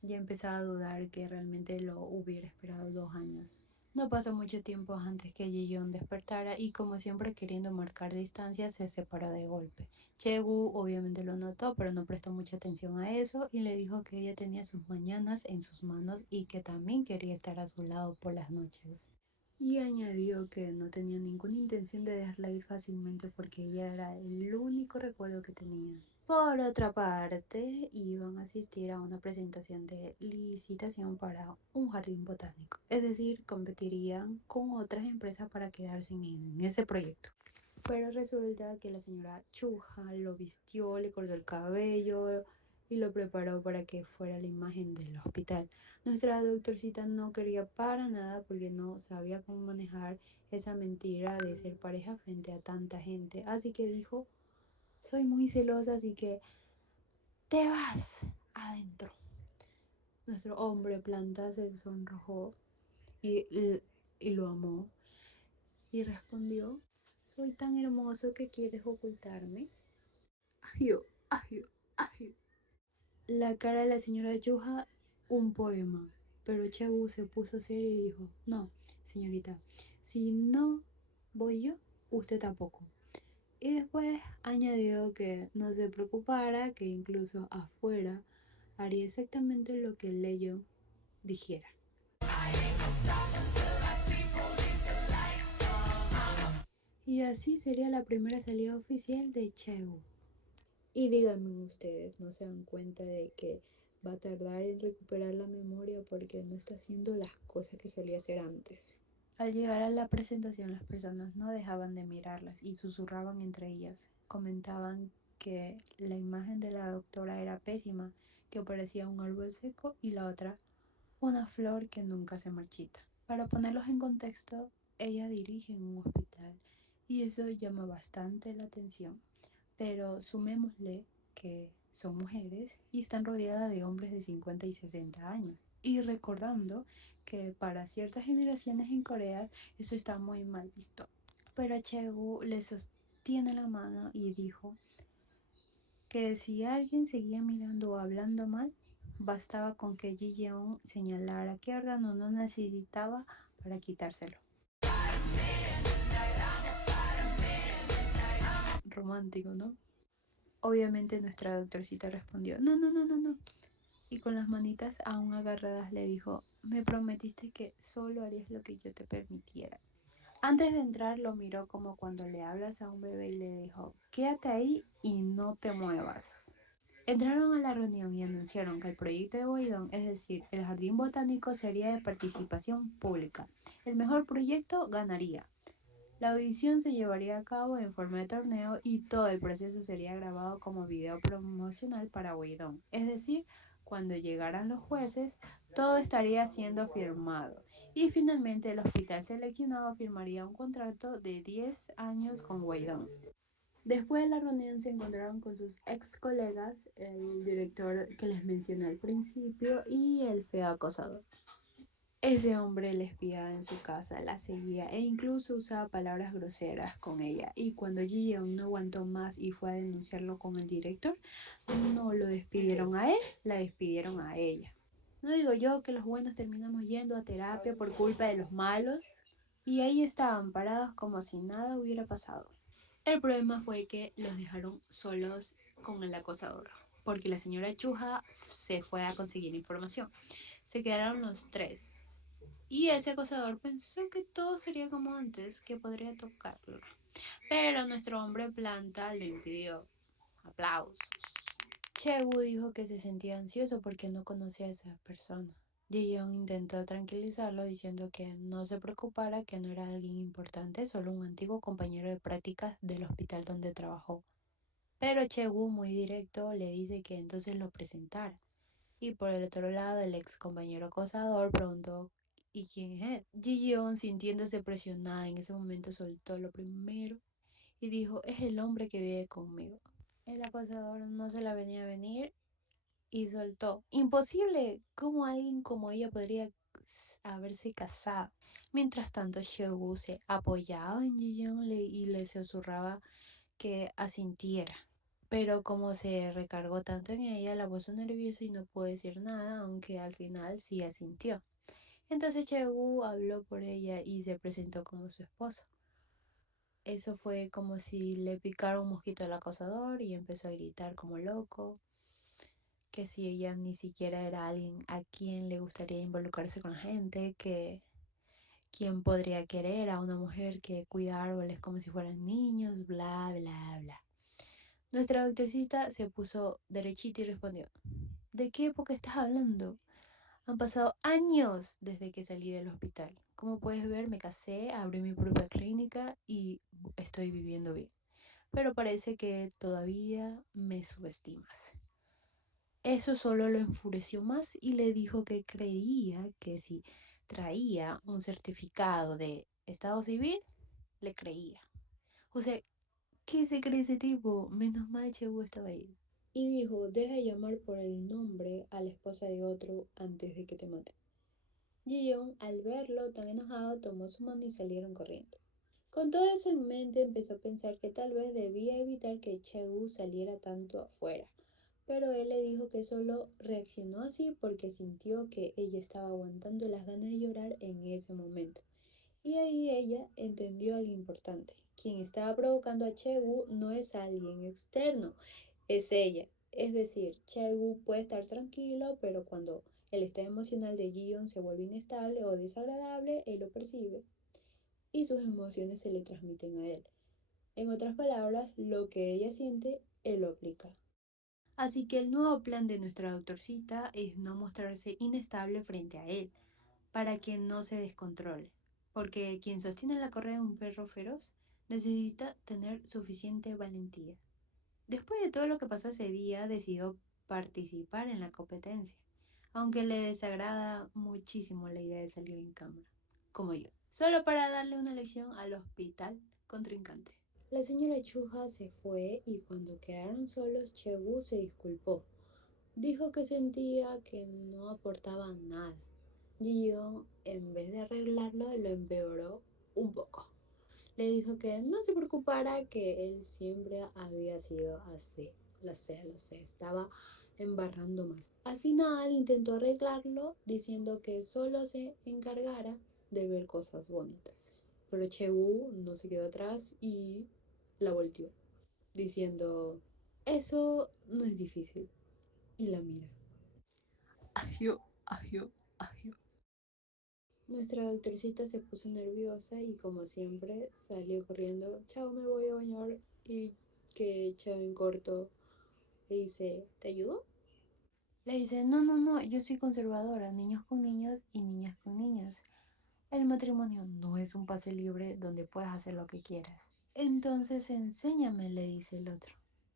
Ya empezaba a dudar que realmente lo hubiera esperado 2 años. No pasó mucho tiempo antes que Ji-yeon despertara y, como siempre queriendo marcar distancia, se separó de golpe. Chegu obviamente lo notó, pero no prestó mucha atención a eso y le dijo que ella tenía sus mañanas en sus manos y que también quería estar a su lado por las noches. Y añadió que no tenía ninguna intención de dejarla ir fácilmente porque ella era el único recuerdo que tenía. Por otra parte, iban a asistir a una presentación de licitación para un jardín botánico, es decir, competirían con otras empresas para quedarse en ese proyecto. Pero resulta que la señora Chuja lo vistió, le cortó el cabello y lo preparó para que fuera la imagen del hospital. Nuestra doctorcita no quería para nada porque no sabía cómo manejar esa mentira de ser pareja frente a tanta gente. Así que dijo: soy muy celosa, así que te vas adentro. Nuestro hombre planta se sonrojó y, y lo amó y respondió: soy tan hermoso que quieres ocultarme. Ayo, ayo, ayo. La cara de la señora Yuja, un poema, pero Chegu se puso serio y dijo: no, señorita, si no voy yo, usted tampoco. Y después añadió que no se preocupara, que incluso afuera haría exactamente lo que Leyo dijera. Y así sería la primera salida oficial de Chegu. Y díganme ustedes, ¿no se dan cuenta de que va a tardar en recuperar la memoria porque no está haciendo las cosas que solía hacer antes? Al llegar a la presentación, las personas no dejaban de mirarlas y susurraban entre ellas. Comentaban que la imagen de la doctora era pésima, que parecía un árbol seco y la otra una flor que nunca se marchita. Para ponerlos en contexto, ella dirige un hospital y eso llama bastante la atención. Pero sumémosle que son mujeres y están rodeadas de hombres de 50 y 60 años. y recordando que para ciertas generaciones en Corea eso está muy mal visto. Pero Chegu le sostiene la mano y dijo que si alguien seguía mirando o hablando mal, bastaba con que Ji Yeon señalara qué órgano no necesitaba para quitárselo. Romántico, ¿no? Obviamente nuestra doctorcita respondió, no, no, no, no, no. Y con las manitas aún agarradas le dijo, me prometiste que solo harías lo que yo te permitiera. Antes de entrar lo miró como cuando le hablas a un bebé y le dijo, quédate ahí y no te muevas. Entraron a la reunión y anunciaron que el proyecto de Weidong, es decir, el jardín botánico, sería de participación pública. El mejor proyecto ganaría. La audición se llevaría a cabo en forma de torneo y todo el proceso sería grabado como video promocional para Weidong. Es decir, cuando llegaran los jueces, todo estaría siendo firmado. Y finalmente el hospital seleccionado firmaría un contrato de 10 años con Weidong. Después de la reunión se encontraron con sus ex colegas, el director que les mencioné al principio y el feo acosador. Ese hombre la espiaba en su casa, la seguía e incluso usaba palabras groseras con ella. Y cuando Ji Yeon no aguantó más y fue a denunciarlo con el director, no lo despidieron a él, la despidieron a ella. No digo yo que los buenos terminamos yendo a terapia por culpa de los malos. Y ahí estaban parados como si nada hubiera pasado. El problema fue que los dejaron solos con el acosador, porque la señora Chuja se fue a conseguir información. Se quedaron los tres. Y ese acosador pensó que todo sería como antes, que podría tocarlo. Pero nuestro hombre planta lo impidió. Aplausos. Chegu dijo que se sentía ansioso porque no conocía a esa persona. Ji-yeon intentó tranquilizarlo diciendo que no se preocupara, que no era alguien importante, solo un antiguo compañero de prácticas del hospital donde trabajó. Pero Chegu, muy directo, le dice que entonces lo presentara. Y por el otro lado, el ex compañero acosador preguntó, ¿y quién es él? Ji-yeon, sintiéndose presionada en ese momento, soltó lo primero y dijo, es el hombre que vive conmigo. El acosador no se la venía a venir y soltó, imposible, ¿cómo alguien como ella podría haberse casado? Mientras tanto, Shogu se apoyaba en Ji-yeon y le susurraba que asintiera. Pero como se recargó tanto en ella, la puso nerviosa y no pudo decir nada, aunque al final sí asintió. Entonces Chegu habló por ella y se presentó como su esposo. Eso fue como si le picara un mosquito al acosador y empezó a gritar como loco, que si ella ni siquiera era alguien a quien le gustaría involucrarse con la gente, que quién podría querer a una mujer que cuida árboles como si fueran niños, bla, bla, bla. Nuestra doctorcita se puso derechita y respondió, ¿de qué época estás hablando? Han pasado años desde que salí del hospital. Como puedes ver, me casé, abrí mi propia clínica y estoy viviendo bien. Pero parece que todavía me subestimas. Eso solo lo enfureció más y le dijo que creía que si traía un certificado de estado civil, le creía. O sea, ¿qué se cree ese tipo? Menos mal Chebu estaba ahí. Y dijo, deja de llamar por el nombre a la esposa de otro antes de que te mate. Ji-yeon, al verlo tan enojado, tomó su mano y salieron corriendo. Con todo eso en mente, empezó a pensar que tal vez debía evitar que Chegu saliera tanto afuera, pero él le dijo que solo reaccionó así porque sintió que ella estaba aguantando las ganas de llorar en ese momento. Y ahí ella entendió algo importante. Quien estaba provocando a Chegu no es alguien externo, es ella. Es decir, Chegu puede estar tranquilo, pero cuando el estado emocional de Gion se vuelve inestable o desagradable, él lo percibe y sus emociones se le transmiten a él. En otras palabras, lo que ella siente, él lo aplica. Así que el nuevo plan de nuestra doctorcita es no mostrarse inestable frente a él, para que no se descontrole. Porque quien sostiene la correa de un perro feroz necesita tener suficiente valentía. Después de todo lo que pasó ese día, decidió participar en la competencia, aunque le desagrada muchísimo la idea de salir en cámara, como yo, solo para darle una lección al hospital contrincante. La señora Chuja se fue y cuando quedaron solos, Chegu se disculpó. Dijo que sentía que no aportaba nada. Gio, en vez de arreglarlo, lo empeoró un poco. Le dijo que no se preocupara, que él siempre había sido así. Lo sé, estaba embarrando más. Al final intentó arreglarlo diciendo que solo se encargara de ver cosas bonitas. Pero Chegu no se quedó atrás y la volteó, diciendo, eso no es difícil. Y la mira. Ajió, ajió, ajió. Nuestra doctorcita se puso nerviosa y como siempre salió corriendo. Chao, me voy a bañar. Y que Chao en corto le dice, ¿te ayudo? Le dice, no, no, no, yo soy conservadora, niños con niños y niñas con niñas. El matrimonio no es un pase libre donde puedas hacer lo que quieras. Entonces enséñame, le dice el otro,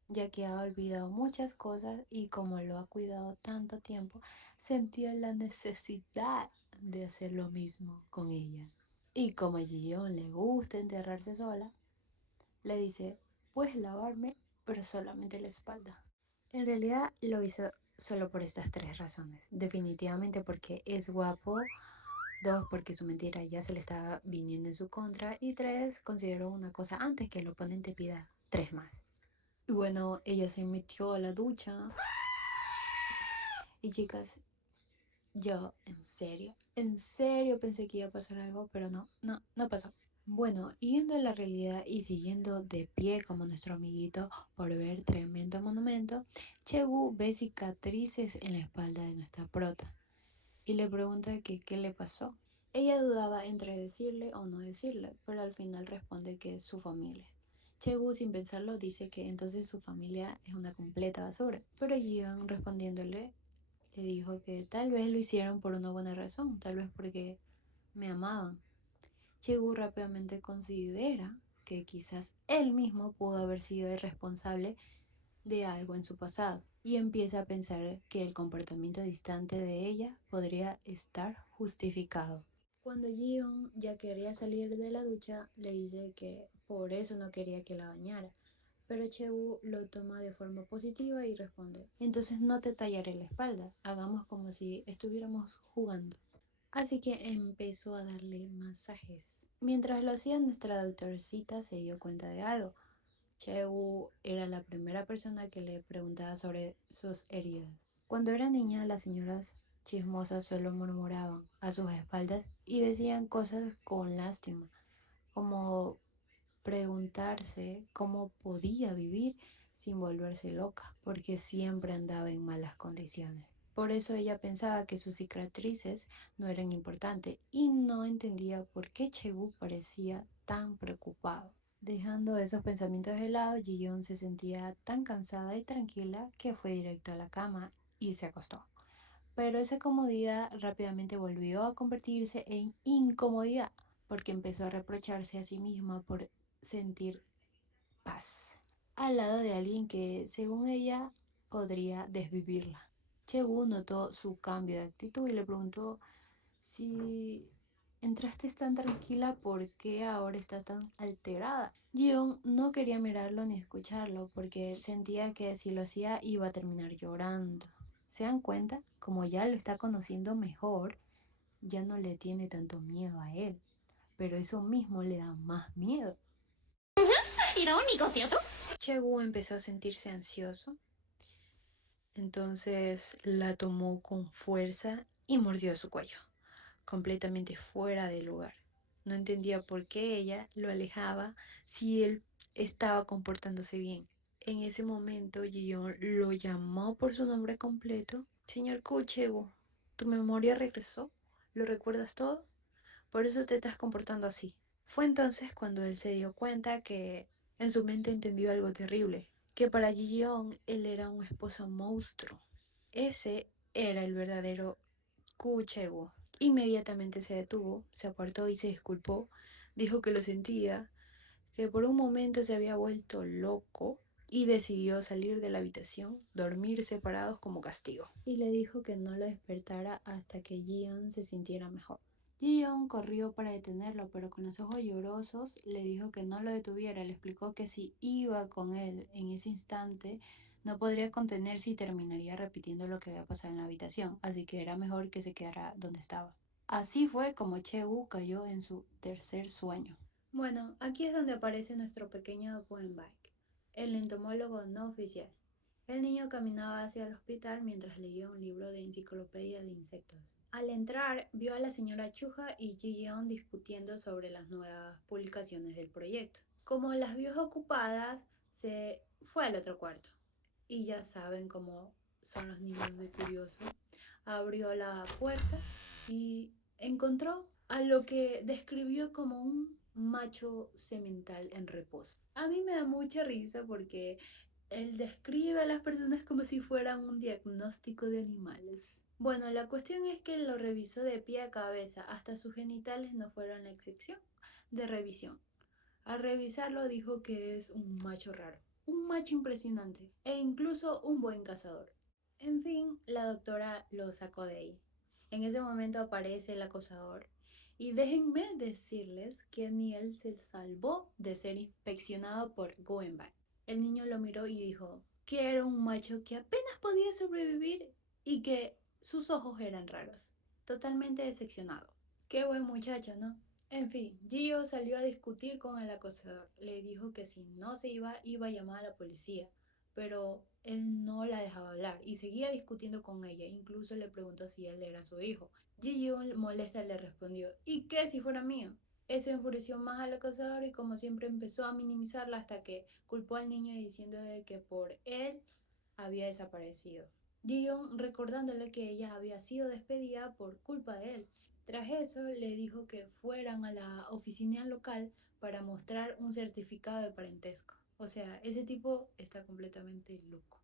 ya que ha olvidado muchas cosas y como lo ha cuidado tanto tiempo, sentía la necesidad de hacer lo mismo con ella. Y como a Gillon le gusta enterrarse sola, le dice, puedes lavarme, pero solamente la espalda. En realidad lo hizo solo por estas tres razones. Definitivamente porque es guapo, dos, porque su mentira ya se le estaba viniendo en su contra, y tres, consideró una cosa antes que el oponente pida tres más. Y bueno, ella se metió a la ducha y chicas, yo en serio pensé que iba a pasar algo, pero no, no, no pasó. Bueno, yendo a la realidad y siguiendo de pie como nuestro amiguito por ver tremendo monumento, Chegu ve cicatrices en la espalda de nuestra prota y le pregunta que qué le pasó. Ella dudaba entre decirle o no decirle, pero al final responde que es su familia. Chegu, sin pensarlo, dice que entonces su familia es una completa basura, pero Jian respondiéndole le dijo que tal vez lo hicieron por una buena razón, tal vez porque me amaban. Chegu rápidamente considera que quizás él mismo pudo haber sido el responsable de algo en su pasado y empieza a pensar que el comportamiento distante de ella podría estar justificado. Cuando Gion ya quería salir de la ducha, le dice que por eso no quería que la bañara, pero Chewu lo toma de forma positiva y responde, entonces no te tallaré la espalda, hagamos como si estuviéramos jugando. Así que empezó a darle masajes. Mientras lo hacía, nuestra doctorcita se dio cuenta de algo. Chegu era la primera persona que le preguntaba sobre sus heridas. Cuando era niña, las señoras chismosas solo murmuraban a sus espaldas y decían cosas con lástima, como preguntarse cómo podía vivir sin volverse loca, porque siempre andaba en malas condiciones. Por eso ella pensaba que sus cicatrices no eran importantes y no entendía por qué Chegu parecía tan preocupado. Dejando esos pensamientos de lado, Ji-yeon se sentía tan cansada y tranquila que fue directo a la cama y se acostó. Pero esa comodidad rápidamente volvió a convertirse en incomodidad, porque empezó a reprocharse a sí misma por sentir paz al lado de alguien que, según ella, podría desvivirla. Chegu notó su cambio de actitud y le preguntó si entraste tan tranquila, ¿por qué ahora estás tan alterada? Gion no quería mirarlo ni escucharlo porque sentía que si lo hacía iba a terminar llorando. ¿Se dan cuenta? Como ya lo está conociendo mejor, ya no le tiene tanto miedo a él, pero eso mismo le da más miedo. Irónico, ¿cierto? Chegu empezó a sentirse ansioso, entonces la tomó con fuerza y mordió su cuello, completamente fuera de lugar. No entendía por qué ella lo alejaba si él estaba comportándose bien. En ese momento, Gion lo llamó por su nombre completo. Señor Kuchego, ¿tu memoria regresó? ¿Lo recuerdas todo? Por eso te estás comportando así. Fue entonces cuando él se dio cuenta que en su mente entendió algo terrible, que para Gion él era un esposo monstruo. Ese era el verdadero Kuchego. Inmediatamente se detuvo, se apartó y se disculpó. Dijo que lo sentía, que por un momento se había vuelto loco y decidió salir de la habitación, dormir separados como castigo. Y le dijo que no lo despertara hasta que Gion se sintiera mejor. Gion corrió para detenerlo, pero con los ojos llorosos le dijo que no lo detuviera. Le explicó que si iba con él en ese instante, No podría contenerse y terminaría repitiendo lo que había pasado en la habitación, así que era mejor que se quedara donde estaba. Así fue como Chegu cayó en su tercer sueño. Bueno, aquí es donde aparece nuestro pequeño Guenbike, el entomólogo no oficial. El niño caminaba hacia el hospital mientras leía un libro de enciclopedia de insectos. Al entrar, vio a la señora Chuja y Ji-yeon discutiendo sobre las nuevas publicaciones del proyecto. Como las vio ocupadas, se fue al otro cuarto. Y ya saben cómo son los niños de curioso. Abrió la puerta y encontró a lo que describió como un macho semental en reposo. A mí me da mucha risa porque él describe a las personas como si fueran un diagnóstico de animales. Bueno, la cuestión es que lo revisó de pie a cabeza, hasta sus genitales no fueron la excepción de revisión. Al revisarlo dijo que es un macho raro, un macho impresionante e incluso un buen cazador. En fin, la doctora lo sacó de ahí. En ese momento aparece el acosador y déjenme decirles que ni él se salvó de ser inspeccionado por Goenbach. El niño lo miró y dijo que era un macho que apenas podía sobrevivir y que sus ojos eran raros. Totalmente decepcionado. Qué buen muchacho, ¿no? En fin, Gio salió a discutir con el acosador. Le dijo que si no se iba, iba a llamar a la policía, pero él no la dejaba hablar y seguía discutiendo con ella. Incluso le preguntó si él era su hijo. Gio, molesta, le respondió, ¿y qué si fuera mío? Eso enfureció más al acosador y como siempre empezó a minimizarla hasta que culpó al niño diciendo de que por él había desaparecido. Dion recordándole que ella había sido despedida por culpa de él. Tras eso le dijo que fueran a la oficina local para mostrar un certificado de parentesco. O sea, ese tipo está completamente loco.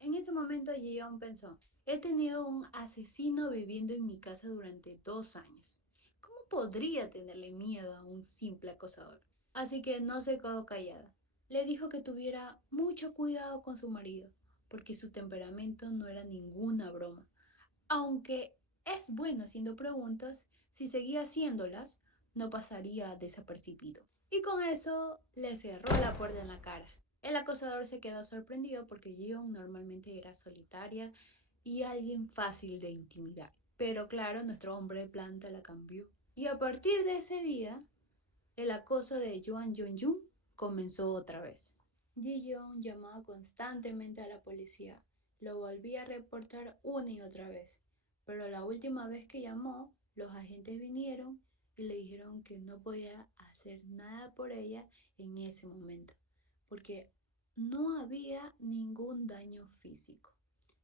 En ese momento Yeon pensó, he tenido un asesino viviendo en mi casa durante 2 años. ¿Cómo podría tenerle miedo a un simple acosador? Así que no se quedó callada. Le dijo que tuviera mucho cuidado con su marido, porque su temperamento no era ninguna broma. Aunque es bueno haciendo preguntas, si seguía haciéndolas, no pasaría desapercibido. Y con eso le cerró la puerta en la cara. El acosador se quedó sorprendido porque Gion normalmente era solitaria y alguien fácil de intimidar. Pero claro, nuestro hombre de planta la cambió. Y a partir de ese día, el acoso de Joan Jong-jun comenzó otra vez. Ji-yeon llamaba constantemente a la policía. Lo volvía a reportar una y otra vez. Pero la última vez que llamó, los agentes vinieron y le dijeron que no podía hacer nada por ella en ese momento, porque no había ningún daño físico.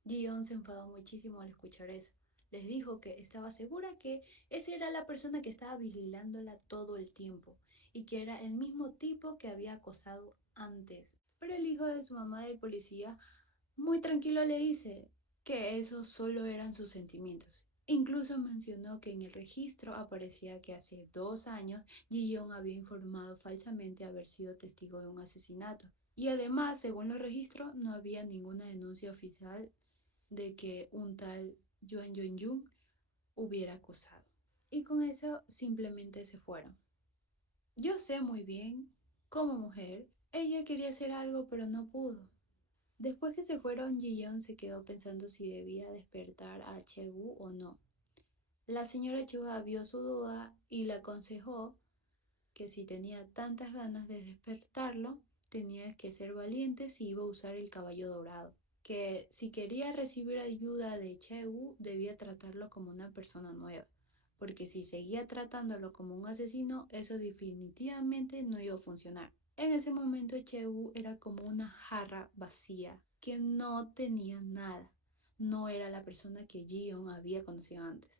Ji-yeon se enfadó muchísimo al escuchar eso. Les dijo que estaba segura que esa era la persona que estaba vigilándola todo el tiempo y que era el mismo tipo que había acosado antes. Pero el hijo de su mamá del policía muy tranquilo le dice que esos solo eran sus sentimientos. Incluso mencionó que en el registro aparecía que hace 2 años Ji-yeon había informado falsamente haber sido testigo de un asesinato. Y además, según los registros, no había ninguna denuncia oficial de que un tal Joan Jong-jun hubiera acosado. Y con eso simplemente se fueron. Yo sé muy bien, como mujer, ella quería hacer algo pero no pudo. Después que se fueron, Ji-yeon se quedó pensando si debía despertar a Chegu o no. La señora Chuga vio su duda y le aconsejó que si tenía tantas ganas de despertarlo, tenía que ser valiente si iba a usar el caballo dorado. Que si quería recibir ayuda de Chegu, debía tratarlo como una persona nueva. Porque si seguía tratándolo como un asesino, eso definitivamente no iba a funcionar. En ese momento Chegu era como una jarra vacía, que no tenía nada. No era la persona que Jion había conocido antes.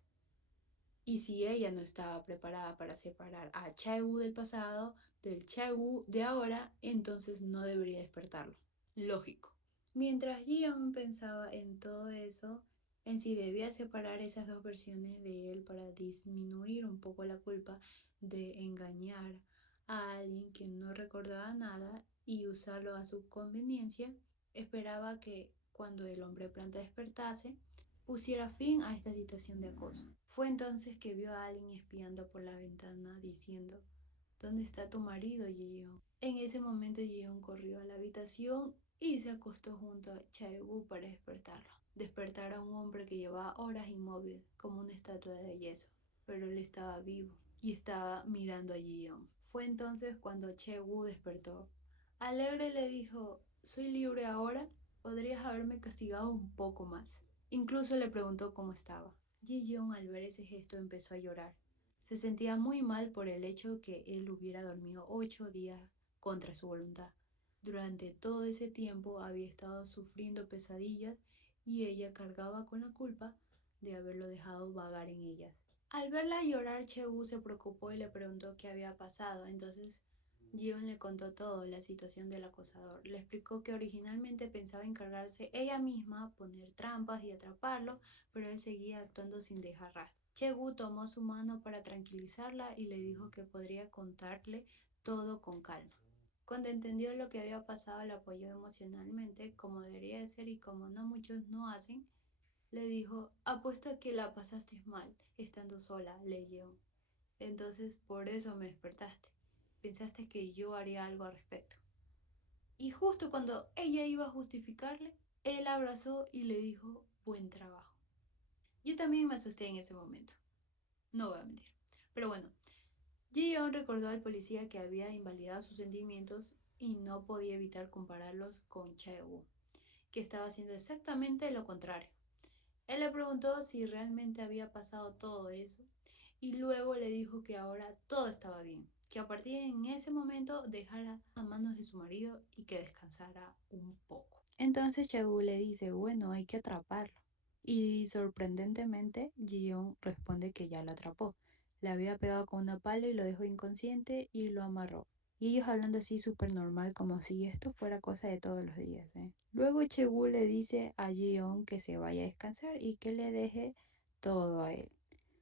Y si ella no estaba preparada para separar a Chegu del pasado del Chegu de ahora, entonces no debería despertarlo. Lógico. Mientras Jion pensaba en todo eso, en si debía separar esas dos versiones de él para disminuir un poco la culpa de engañar a alguien que no recordaba nada y usarlo a su conveniencia, esperaba que cuando el hombre planta despertase, pusiera fin a esta situación de acoso. Fue entonces que vio a alguien espiando por la ventana diciendo, ¿dónde está tu marido, Yeon? En ese momento Yeon corrió a la habitación y se acostó junto a Chae-woo para despertarlo. Despertar a un hombre que llevaba horas inmóvil, como una estatua de yeso, pero él estaba vivo y estaba mirando a Ji-young. Fue entonces cuando Chae-woo despertó. Alegre le dijo, ¿soy libre ahora? Podrías haberme castigado un poco más. Incluso le preguntó cómo estaba. Ji-young al ver ese gesto empezó a llorar. Se sentía muy mal por el hecho que él hubiera dormido 8 días contra su voluntad. Durante todo ese tiempo había estado sufriendo pesadillas y ella cargaba con la culpa de haberlo dejado vagar en ellas. Al verla llorar, Chegu se preocupó y le preguntó qué había pasado. Entonces Jion le contó todo, la situación del acosador. Le explicó que originalmente pensaba encargarse ella misma, poner trampas y atraparlo, pero él seguía actuando sin dejar rastro. Chegu tomó su mano para tranquilizarla y le dijo que podría contarle todo con calma. Cuando entendió lo que había pasado, la apoyó emocionalmente, como debería de ser y como no muchos no hacen. Le dijo, apuesto a que la pasaste mal, estando sola, Legión. Entonces por eso me despertaste. Pensaste que yo haría algo al respecto. Y justo cuando ella iba a justificarle, él la abrazó y le dijo, buen trabajo. Yo también me asusté en ese momento. No voy a mentir. Pero bueno, Ji-yeon recordó al policía que había invalidado sus sentimientos y no podía evitar compararlos con Chae-woo, que estaba haciendo exactamente lo contrario. Él le preguntó si realmente había pasado todo eso y luego le dijo que ahora todo estaba bien, que a partir de ese momento dejara a manos de su marido y que descansara un poco. Entonces Chae-woo le dice, bueno, hay que atraparlo. Y sorprendentemente, Ji-yeon responde que ya lo atrapó. Le había pegado con una pala y lo dejó inconsciente y lo amarró. Y ellos hablando así súper normal, como si esto fuera cosa de todos los días, ¿eh? Luego Chegu le dice a Jion que se vaya a descansar y que le deje todo a él.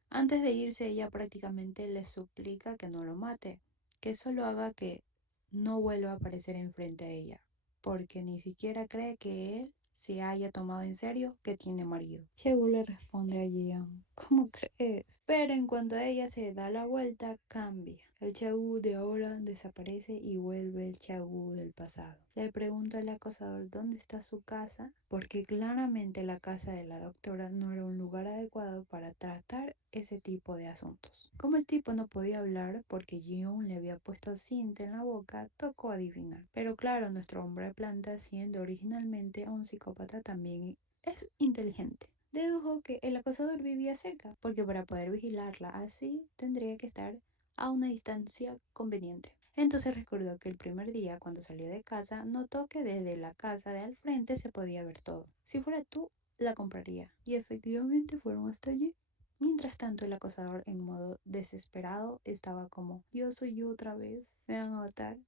Antes de irse, ella prácticamente le suplica que no lo mate, que solo haga que no vuelva a aparecer enfrente a ella, porque ni siquiera cree que él se haya tomado en serio que tiene marido. Chegu le responde a Jian, ¿cómo crees? Pero en cuanto ella se da la vuelta, cambia. El Chegu de ahora desaparece y vuelve el Chegu del pasado. Le pregunta al acosador dónde está su casa, porque claramente la casa de la doctora no era un lugar adecuado para tratar ese tipo de asuntos. Como el tipo no podía hablar porque Jion le había puesto cinta en la boca, tocó adivinar. Pero claro, nuestro hombre planta, siendo originalmente un psicópata, también es inteligente. Dedujo que el acosador vivía cerca, porque para poder vigilarla así tendría que estar a una distancia conveniente. Entonces recordó que el primer día cuando salió de casa notó que desde la casa de al frente se podía ver todo. Si fuera tú, la compraría. Y efectivamente fueron hasta allí. Mientras tanto, el acosador en modo desesperado estaba como, Dios, soy yo otra vez, me van a matar.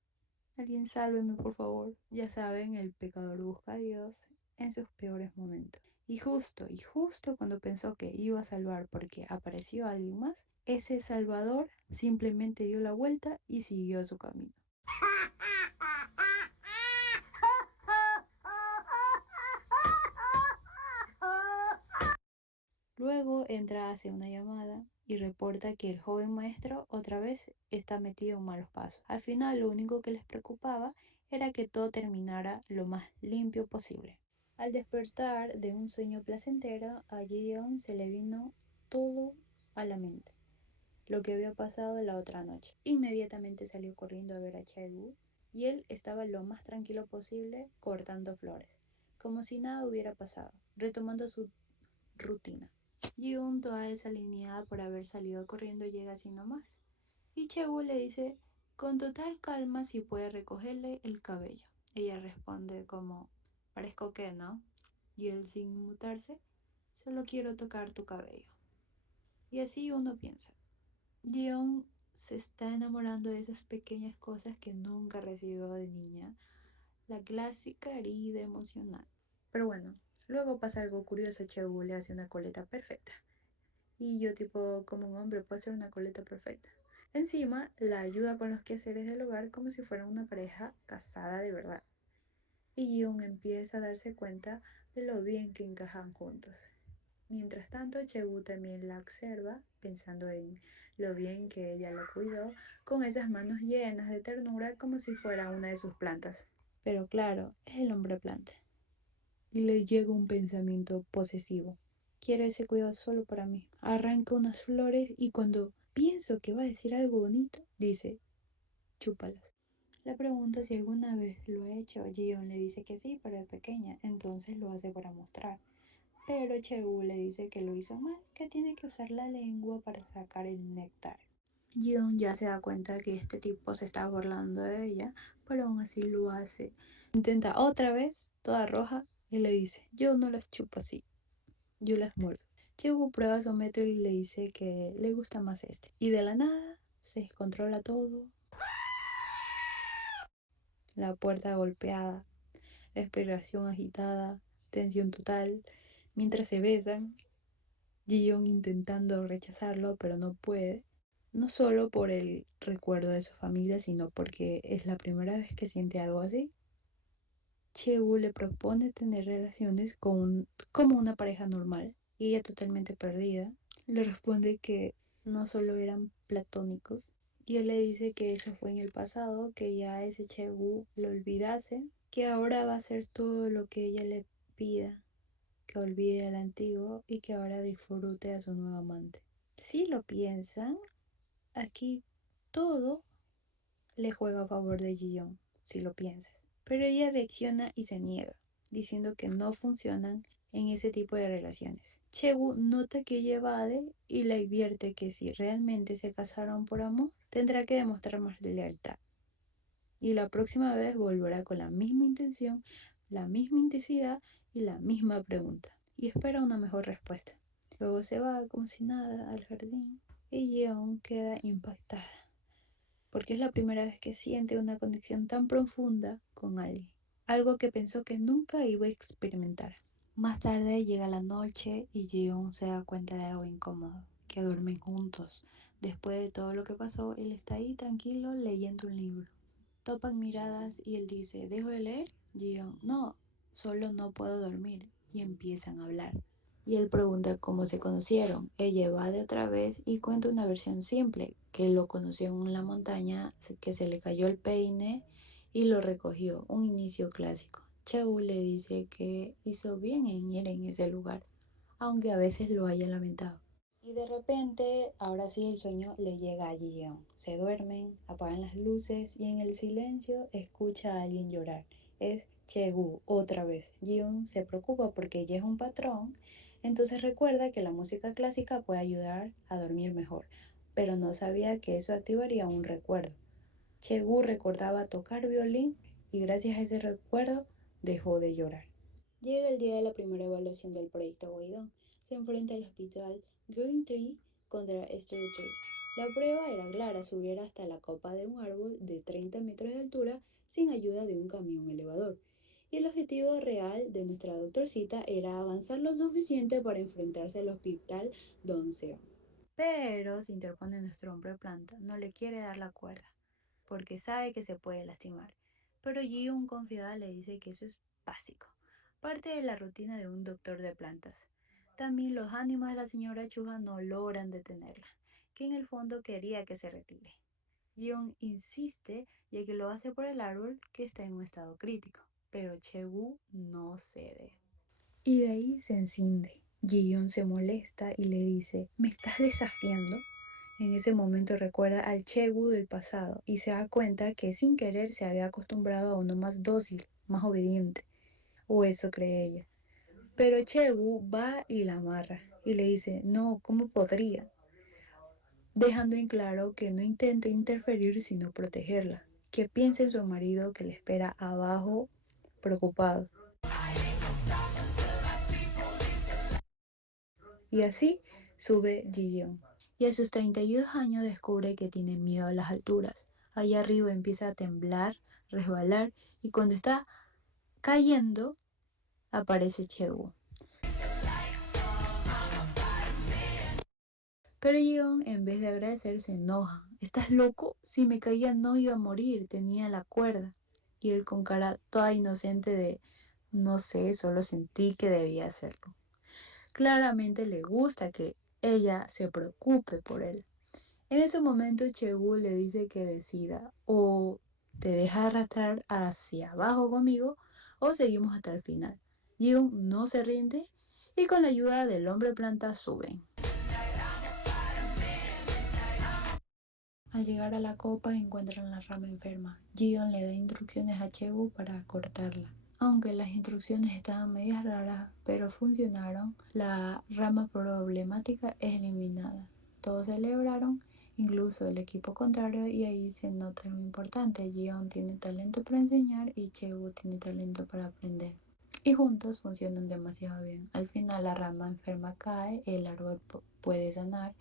Alguien sálveme, por favor. Ya saben, el pecador busca a Dios en sus peores momentos. Y justo cuando pensó que iba a salvar porque apareció alguien más, ese salvador simplemente dio la vuelta y siguió su camino. Luego entra hacia una llamada y reporta que el joven maestro otra vez está metido en malos pasos. Al final lo único que les preocupaba era que todo terminara lo más limpio posible. Al despertar de un sueño placentero, a Gideon se le vino todo a la mente, lo que había pasado la otra noche. Inmediatamente salió corriendo a ver a Chae-woo y él estaba lo más tranquilo posible cortando flores, como si nada hubiera pasado, retomando su rutina. Jiun, toda desalineada por haber salido corriendo, llega así nomás. Y Chae-woo le dice con total calma si puede recogerle el cabello. Ella responde como, parezco que no. Y él sin inmutarse, solo quiero tocar tu cabello. Y así uno piensa, Dion se está enamorando de esas pequeñas cosas que nunca recibió de niña, la clásica herida emocional. Pero bueno, luego pasa algo curioso, Chae-woo le hace una coleta perfecta. Y yo tipo, como un hombre puede hacer una coleta perfecta. Encima, la ayuda con los quehaceres del hogar como si fueran una pareja casada de verdad. Y Yoon empieza a darse cuenta de lo bien que encajan juntos. Mientras tanto, Chegu también la observa, pensando en lo bien que ella lo cuidó, con esas manos llenas de ternura como si fuera una de sus plantas. Pero claro, es el hombre planta. Y le llega un pensamiento posesivo. Quiero ese cuidado solo para mí. Arranca unas flores y cuando pienso que va a decir algo bonito, dice, chúpalas. Le pregunta si alguna vez lo ha hecho. Gion le dice que sí, pero es pequeña, entonces lo hace para mostrar. Pero Chegu le dice que lo hizo mal, que tiene que usar la lengua para sacar el néctar. Gion ya se da cuenta que este tipo se está burlando de ella, pero aún así lo hace. Intenta otra vez, toda roja, y le dice, yo no las chupo así, yo las muerdo. Chegu prueba su método y le dice que le gusta más este. Y de la nada se descontrola todo. La puerta golpeada, respiración agitada, tensión total. Mientras se besan, Gion intentando rechazarlo, pero no puede. No solo por el recuerdo de su familia, sino porque es la primera vez que siente algo así. Chegu le propone tener relaciones como una pareja normal y ella totalmente perdida. Le responde que no solo eran platónicos y él le dice que eso fue en el pasado, que ya ese Chegu lo olvidase, que ahora va a hacer todo lo que ella le pida, que olvide al antiguo y que ahora disfrute a su nuevo amante. Si lo piensan, aquí todo le juega a favor de Ji-young, si lo piensas. Pero ella reacciona y se niega, diciendo que no funcionan en ese tipo de relaciones. Chegu nota que ella evade y le advierte que si realmente se casaron por amor, tendrá que demostrar más lealtad. Y la próxima vez volverá con la misma intención, la misma intensidad y la misma pregunta. Y espera una mejor respuesta. Luego se va como si nada al jardín y Yeon queda impactada porque es la primera vez que siente una conexión tan profunda con alguien, algo que pensó que nunca iba a experimentar. Más tarde llega la noche y Jeon se da cuenta de algo incómodo, que duermen juntos. Después de todo lo que pasó, él está ahí tranquilo leyendo un libro. Topan miradas y él dice, ¿dejo de leer? Jeon, no, solo no puedo dormir. Y empiezan a hablar. Y él pregunta cómo se conocieron. Ella va de otra vez y cuenta una versión simple, que lo conoció en la montaña, que se le cayó el peine y lo recogió, un inicio clásico. Chegu le dice que hizo bien en ir en ese lugar, aunque a veces lo haya lamentado. Y de repente, ahora sí el sueño le llega a Ji-yeon. Se duermen, apagan las luces y en el silencio escucha a alguien llorar. Es Chegu otra vez. Ji-yeon se preocupa porque ella es un patrón, entonces recuerda que la música clásica puede ayudar a dormir mejor, pero no sabía que eso activaría un recuerdo. Chegu recordaba tocar violín y gracias a ese recuerdo dejó de llorar. Llega el día de la primera evaluación del proyecto Weidong. Se enfrenta al hospital Green Tree contra Steel Tree. La prueba era clara, subir hasta la copa de un árbol de 30 metros de altura sin ayuda de un camión elevador. Y el objetivo real de nuestra doctorcita era avanzar lo suficiente para enfrentarse al hospital Donseon. Pero se interpone nuestro hombre planta, no le quiere dar la cuerda, porque sabe que se puede lastimar. Pero Ji-un confiada le dice que eso es básico, parte de la rutina de un doctor de plantas. También los ánimos de la señora Chuja no logran detenerla, que en el fondo quería que se retire. Ji-un insiste ya que lo hace por el árbol que está en un estado crítico, pero Chegu no cede. Y de ahí se enciende. Ji-yeon se molesta y le dice, ¿me estás desafiando? En ese momento recuerda al Chegu del pasado y se da cuenta que sin querer se había acostumbrado a uno más dócil, más obediente, o eso cree ella. Pero Chegu va y la amarra y le dice, no, ¿cómo podría? Dejando en claro que no intenta interferir sino protegerla, que piensa en su marido que le espera abajo preocupado. Y así sube Ji-yeon. Y a sus 32 años descubre que tiene miedo a las alturas. Allá arriba empieza a temblar, resbalar y cuando está cayendo aparece Chegu. Pero Yeon en vez de agradecer se enoja. ¿Estás loco? Si me caía no iba a morir, tenía la cuerda. Y él con cara toda inocente de no sé, solo sentí que debía hacerlo. Claramente le gusta que ella se preocupe por él. En ese momento Chegu le dice que decida o ¿Te dejas arrastrar hacia abajo conmigo o seguimos hasta el final? Jion no se rinde y con la ayuda del hombre planta suben. Al llegar a la copa encuentran la rama enferma. Jion le da instrucciones a Chegu para cortarla. Aunque las instrucciones estaban medias raras, pero funcionaron, la rama problemática es eliminada. Todos celebraron, incluso el equipo contrario, y ahí se nota lo importante. Jion tiene talento para enseñar y Chegu tiene talento para aprender. Y juntos funcionan demasiado bien. Al final la rama enferma cae, el árbol puede sanar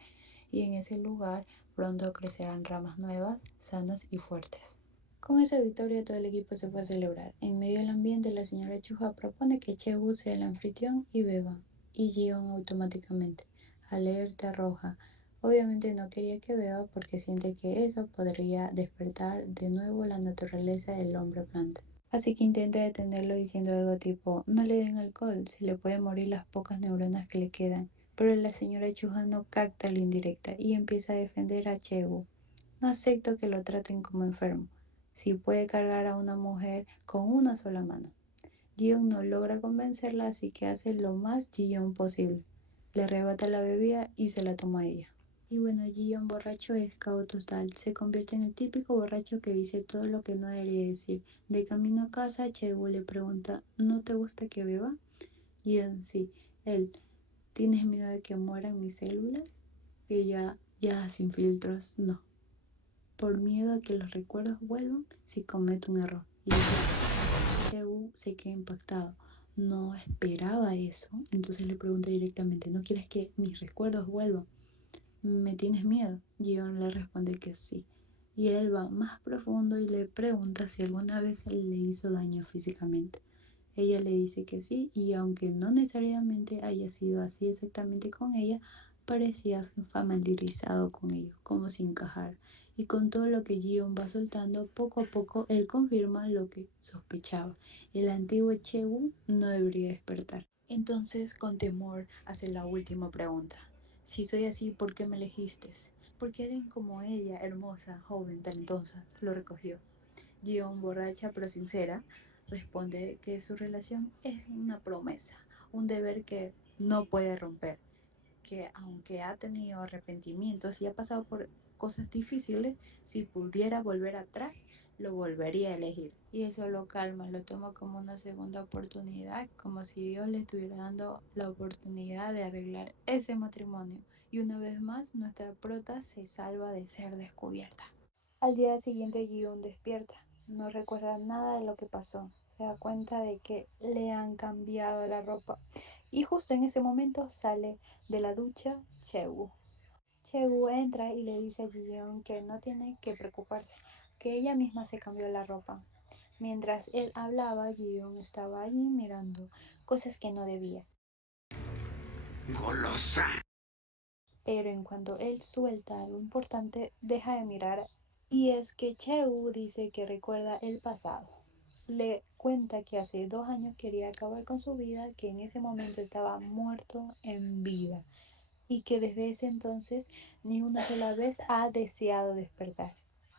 y en ese lugar pronto crecerán ramas nuevas, sanas y fuertes. Con esa victoria todo el equipo se fue a celebrar. En medio del ambiente la señora Chuja propone que Chegu sea el anfitrión y beba, y Gion automáticamente, alerta roja. Obviamente no quería que beba porque siente que eso podría despertar de nuevo la naturaleza del hombre planta. Así que intenta detenerlo diciendo algo tipo, no le den alcohol, se le pueden morir las pocas neuronas que le quedan. Pero la señora Chuja no capta la indirecta y empieza a defender a Chegu. No acepto que lo traten como enfermo, si puede cargar a una mujer con una sola mano. Gion no logra convencerla, así que hace lo más Gion posible. Le arrebata la bebida y se la toma a ella. Y bueno, Gion borracho es caos total. Se convierte en el típico borracho que dice todo lo que no debería decir. De camino a casa, Chegu le pregunta, ¿no te gusta que beba? Gion, sí. Él, ¿tienes miedo de que mueran mis células? Ella, ya sin filtros, no. Por miedo a que los recuerdos vuelvan si cometo un error. Y Chegu se queda impactado. No esperaba eso. Entonces le pregunta directamente, ¿no quieres que mis recuerdos vuelvan? ¿Me tienes miedo? Gion le responde que sí. Y él va más profundo y le pregunta si alguna vez él le hizo daño físicamente. Ella le dice que sí, y aunque no necesariamente haya sido así exactamente con ella, parecía familiarizado con ello, como sin encajar. Y con todo lo que Gion va soltando, poco a poco él confirma lo que sospechaba. El antiguo Chegu no debería despertar. Entonces, con temor, hace la última pregunta. Si soy así, ¿por qué me elegiste? Porque alguien como ella, hermosa, joven, talentosa, lo recogió. Gion, borracha pero sincera, responde que su relación es una promesa, un deber que no puede romper, que aunque ha tenido arrepentimientos y ha pasado por cosas difíciles, si pudiera volver atrás, lo volvería a elegir. Y eso lo calma, lo toma como una segunda oportunidad, como si Dios le estuviera dando la oportunidad de arreglar ese matrimonio. Y una vez más, nuestra prota se salva de ser descubierta. Al día siguiente, Gion despierta. No recuerda nada de lo que pasó. Se da cuenta de que le han cambiado la ropa. Y justo en ese momento sale de la ducha Chegu. Chegu entra y le dice a Gion que no tiene que preocuparse, que ella misma se cambió la ropa. Mientras él hablaba, Gion estaba allí mirando cosas que no debía. Golosa. Pero en cuanto él suelta algo importante, deja de mirar. Y es que Cheu dice que recuerda el pasado. Le cuenta que hace 2 años quería acabar con su vida, que en ese momento estaba muerto en vida y que desde ese entonces ni una sola vez ha deseado despertar.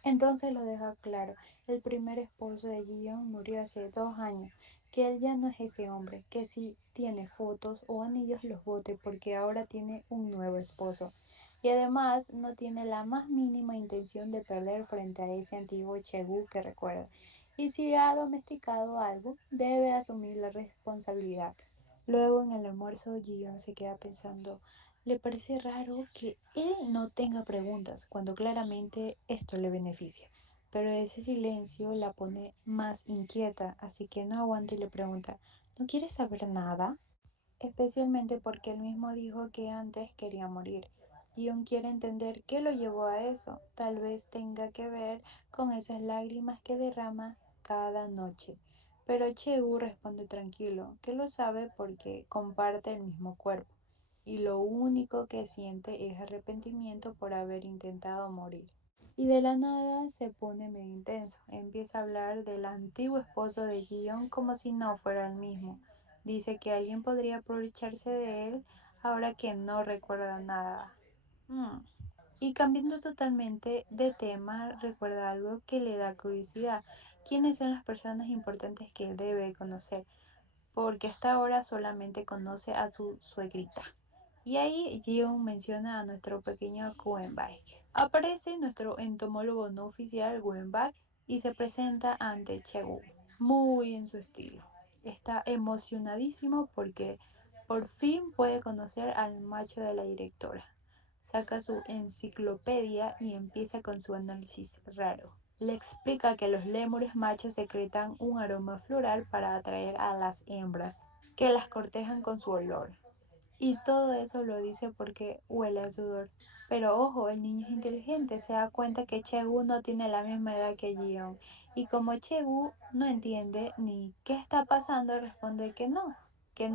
Entonces lo deja claro, el primer esposo de Gion murió hace 2 años, que él ya no es ese hombre, que si tiene fotos o anillos los bote porque ahora tiene un nuevo esposo. Y además no tiene la más mínima intención de perder frente a ese antiguo Chegu que recuerda. Y si ha domesticado algo, debe asumir la responsabilidad. Luego en el almuerzo Gion se queda pensando, le parece raro que él no tenga preguntas cuando claramente esto le beneficia, pero ese silencio la pone más inquieta, así que no aguanta y le pregunta, ¿no quieres saber nada? Especialmente porque él mismo dijo que antes quería morir. Dion quiere entender qué lo llevó a eso. Tal vez tenga que ver con esas lágrimas que derrama cada noche. Pero Chegu responde tranquilo, que lo sabe porque comparte el mismo cuerpo. Y lo único que siente es arrepentimiento por haber intentado morir. Y de la nada se pone medio intenso. Empieza a hablar del antiguo esposo de Gion como si no fuera el mismo. Dice que alguien podría aprovecharse de él ahora que no recuerda nada. Hmm. Y cambiando totalmente de tema, recuerda algo que le da curiosidad. ¿Quiénes son las personas importantes que debe conocer? Porque hasta ahora solamente conoce a su suegrita. Y ahí Gion menciona a nuestro pequeño Guenbach. Aparece nuestro entomólogo no oficial Guenbach y se presenta ante Chegu, muy en su estilo. Está emocionadísimo porque por fin puede conocer al macho de la directora. Saca su enciclopedia y empieza con su análisis raro. Le explica que los lémures machos secretan un aroma floral para atraer a las hembras, que las cortejan con su olor. Y todo eso lo dice porque huele a sudor. Pero ojo, el niño es inteligente, se da cuenta que Chegu no tiene la misma edad que Gion. Y como Chegu no entiende ni qué está pasando, responde que no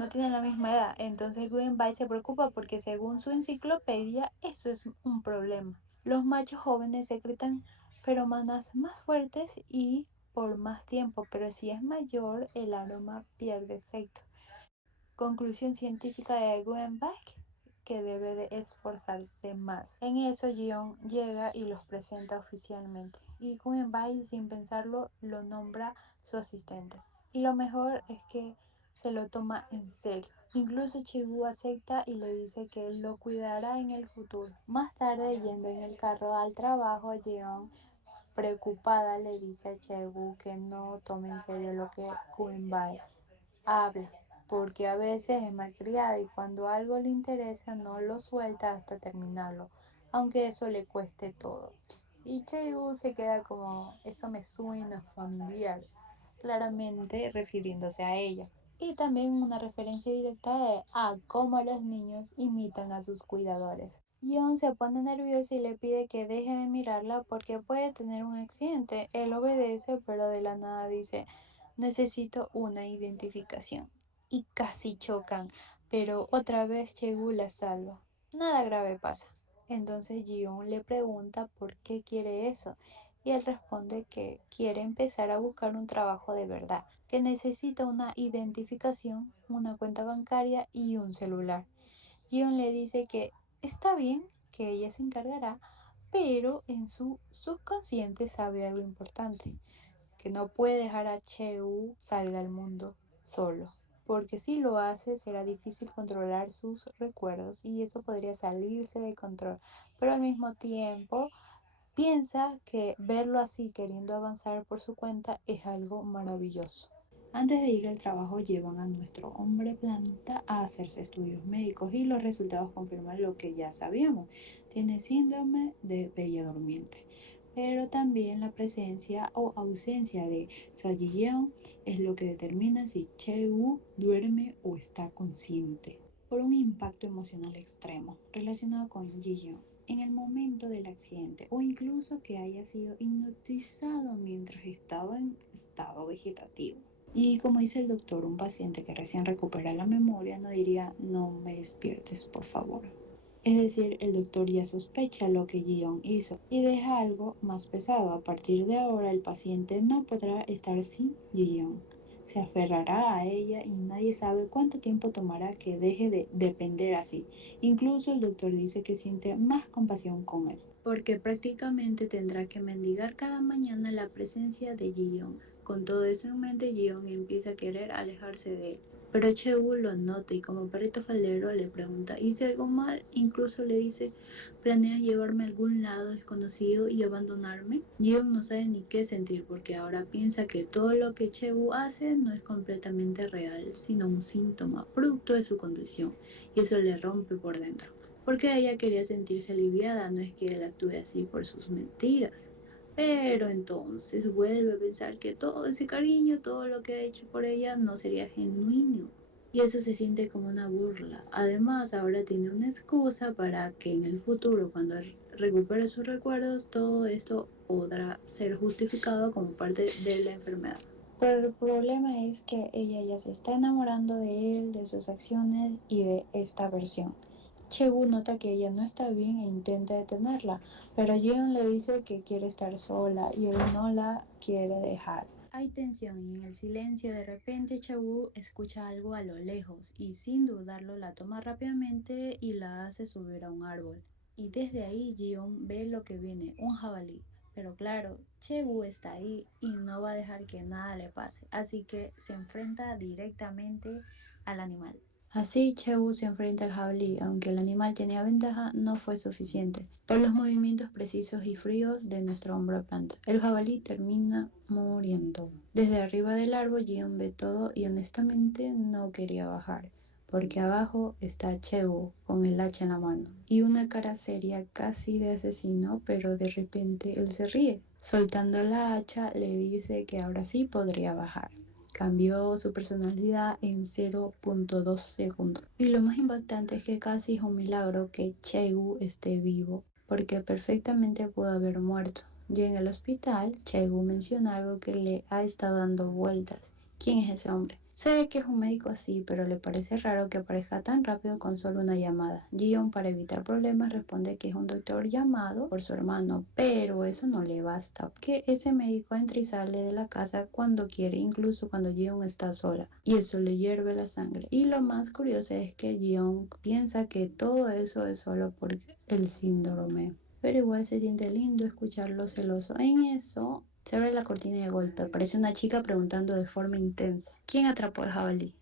tiene la misma edad. Entonces Guenbai se preocupa porque según su enciclopedia, eso es un problema. Los machos jóvenes secretan feromonas más fuertes y por más tiempo, pero si es mayor, el aroma pierde efecto. Conclusión científica de Guenbach que debe de esforzarse más. En eso Gion llega y los presenta oficialmente y Guenbach sin pensarlo lo nombra su asistente. Y lo mejor es que se lo toma en serio. Incluso Chigu acepta y le dice que él lo cuidará en el futuro. Más tarde, yendo en el carro al trabajo, Jeon, preocupada, le dice a Chegu que no tome en serio lo que Guenbach habla, porque a veces es malcriada y cuando algo le interesa no lo suelta hasta terminarlo, aunque eso le cueste todo. Y Chegu se queda como, eso me suena familiar, claramente refiriéndose a ella. Y también una referencia directa a cómo los niños imitan a sus cuidadores. Yon se pone nervioso y le pide que deje de mirarla porque puede tener un accidente. Él obedece, pero de la nada dice, necesito una identificación. Y casi chocan, pero otra vez Chegu la salva. Nada grave pasa. Entonces Gion le pregunta por qué quiere eso y él responde que quiere empezar a buscar un trabajo de verdad, que necesita una identificación, una cuenta bancaria y un celular. Gion le dice que está bien, que ella se encargará, pero en su subconsciente sabe algo importante, que no puede dejar a Cheu salga al mundo solo, porque si lo hace será difícil controlar sus recuerdos y eso podría salirse de control, pero al mismo tiempo piensa que verlo así queriendo avanzar por su cuenta es algo maravilloso. Antes de ir al trabajo llevan a nuestro hombre planta a hacerse estudios médicos y los resultados confirman lo que ya sabíamos. Tiene síndrome de bella durmiente. Pero también la presencia o ausencia de Sojiyeon es lo que determina si Cheu duerme o está consciente. Por un impacto emocional extremo relacionado con Ji-yeon en el momento del accidente o incluso que haya sido hipnotizado mientras estaba en estado vegetativo. Y como dice el doctor, un paciente que recién recupera la memoria no diría no me despiertes por favor. Es decir, el doctor ya sospecha lo que Gion hizo y deja algo más pesado. A partir de ahora el paciente no podrá estar sin Gion. Se aferrará a ella y nadie sabe cuánto tiempo tomará que deje de depender así. Incluso el doctor dice que siente más compasión con él, porque prácticamente tendrá que mendigar cada mañana la presencia de Gion. Con todo eso en mente, Gion empieza a querer alejarse de él. Pero Chegu lo nota y como perrito faldero le pregunta, ¿hice algo mal? Incluso le dice, ¿planeas llevarme a algún lado desconocido y abandonarme? Gion no sabe ni qué sentir porque ahora piensa que todo lo que Chegu hace no es completamente real, sino un síntoma, producto de su condición, y eso le rompe por dentro. Porque ella quería sentirse aliviada, no es que él actúe así por sus mentiras. Pero entonces vuelve a pensar que todo ese cariño, todo lo que ha hecho por ella no sería genuino. Y eso se siente como una burla. Además, ahora tiene una excusa para que en el futuro, cuando recupere sus recuerdos, todo esto podrá ser justificado como parte de la enfermedad. Pero el problema es que ella ya se está enamorando de él, de sus acciones y de esta versión. Chegu nota que ella no está bien e intenta detenerla, pero Jeon le dice que quiere estar sola y él no la quiere dejar. Hay tensión y en el silencio de repente Chegu escucha algo a lo lejos y sin dudarlo la toma rápidamente y la hace subir a un árbol. y desde ahí Jion ve lo que viene, un jabalí. Pero claro, Chegu está ahí y no va a dejar que nada le pase, así que se enfrenta directamente al animal. Así Chegu se enfrenta al jabalí, aunque el animal tenía ventaja, no fue suficiente. Por los movimientos precisos y fríos de nuestro hombre planta, el jabalí termina muriendo. Desde arriba del árbol, Jion ve todo y honestamente no quería bajar, porque abajo está Chegu con el hacha en la mano y una cara seria casi de asesino, pero de repente él se ríe. Soltando la hacha le dice que ahora sí podría bajar. Cambió su personalidad en 0.2 segundos. Y lo más impactante es que casi es un milagro que Chegu esté vivo, porque perfectamente pudo haber muerto. Y en el hospital, Chegu menciona algo que le ha estado dando vueltas. ¿Quién es ese hombre? Sé que es un médico así, pero le parece raro que aparezca tan rápido con solo una llamada. Gion, para evitar problemas, responde que es un doctor llamado por su hermano, pero eso no le basta, que ese médico entra y sale de la casa cuando quiere, incluso cuando Gion está sola, y eso le hierve la sangre. Y lo más curioso es que Gion piensa que todo eso es solo por el síndrome, pero igual se siente lindo escucharlo celoso. En eso se abre la cortina de golpe. Aparece una chica preguntando de forma intensa: ¿quién atrapó al jabalí?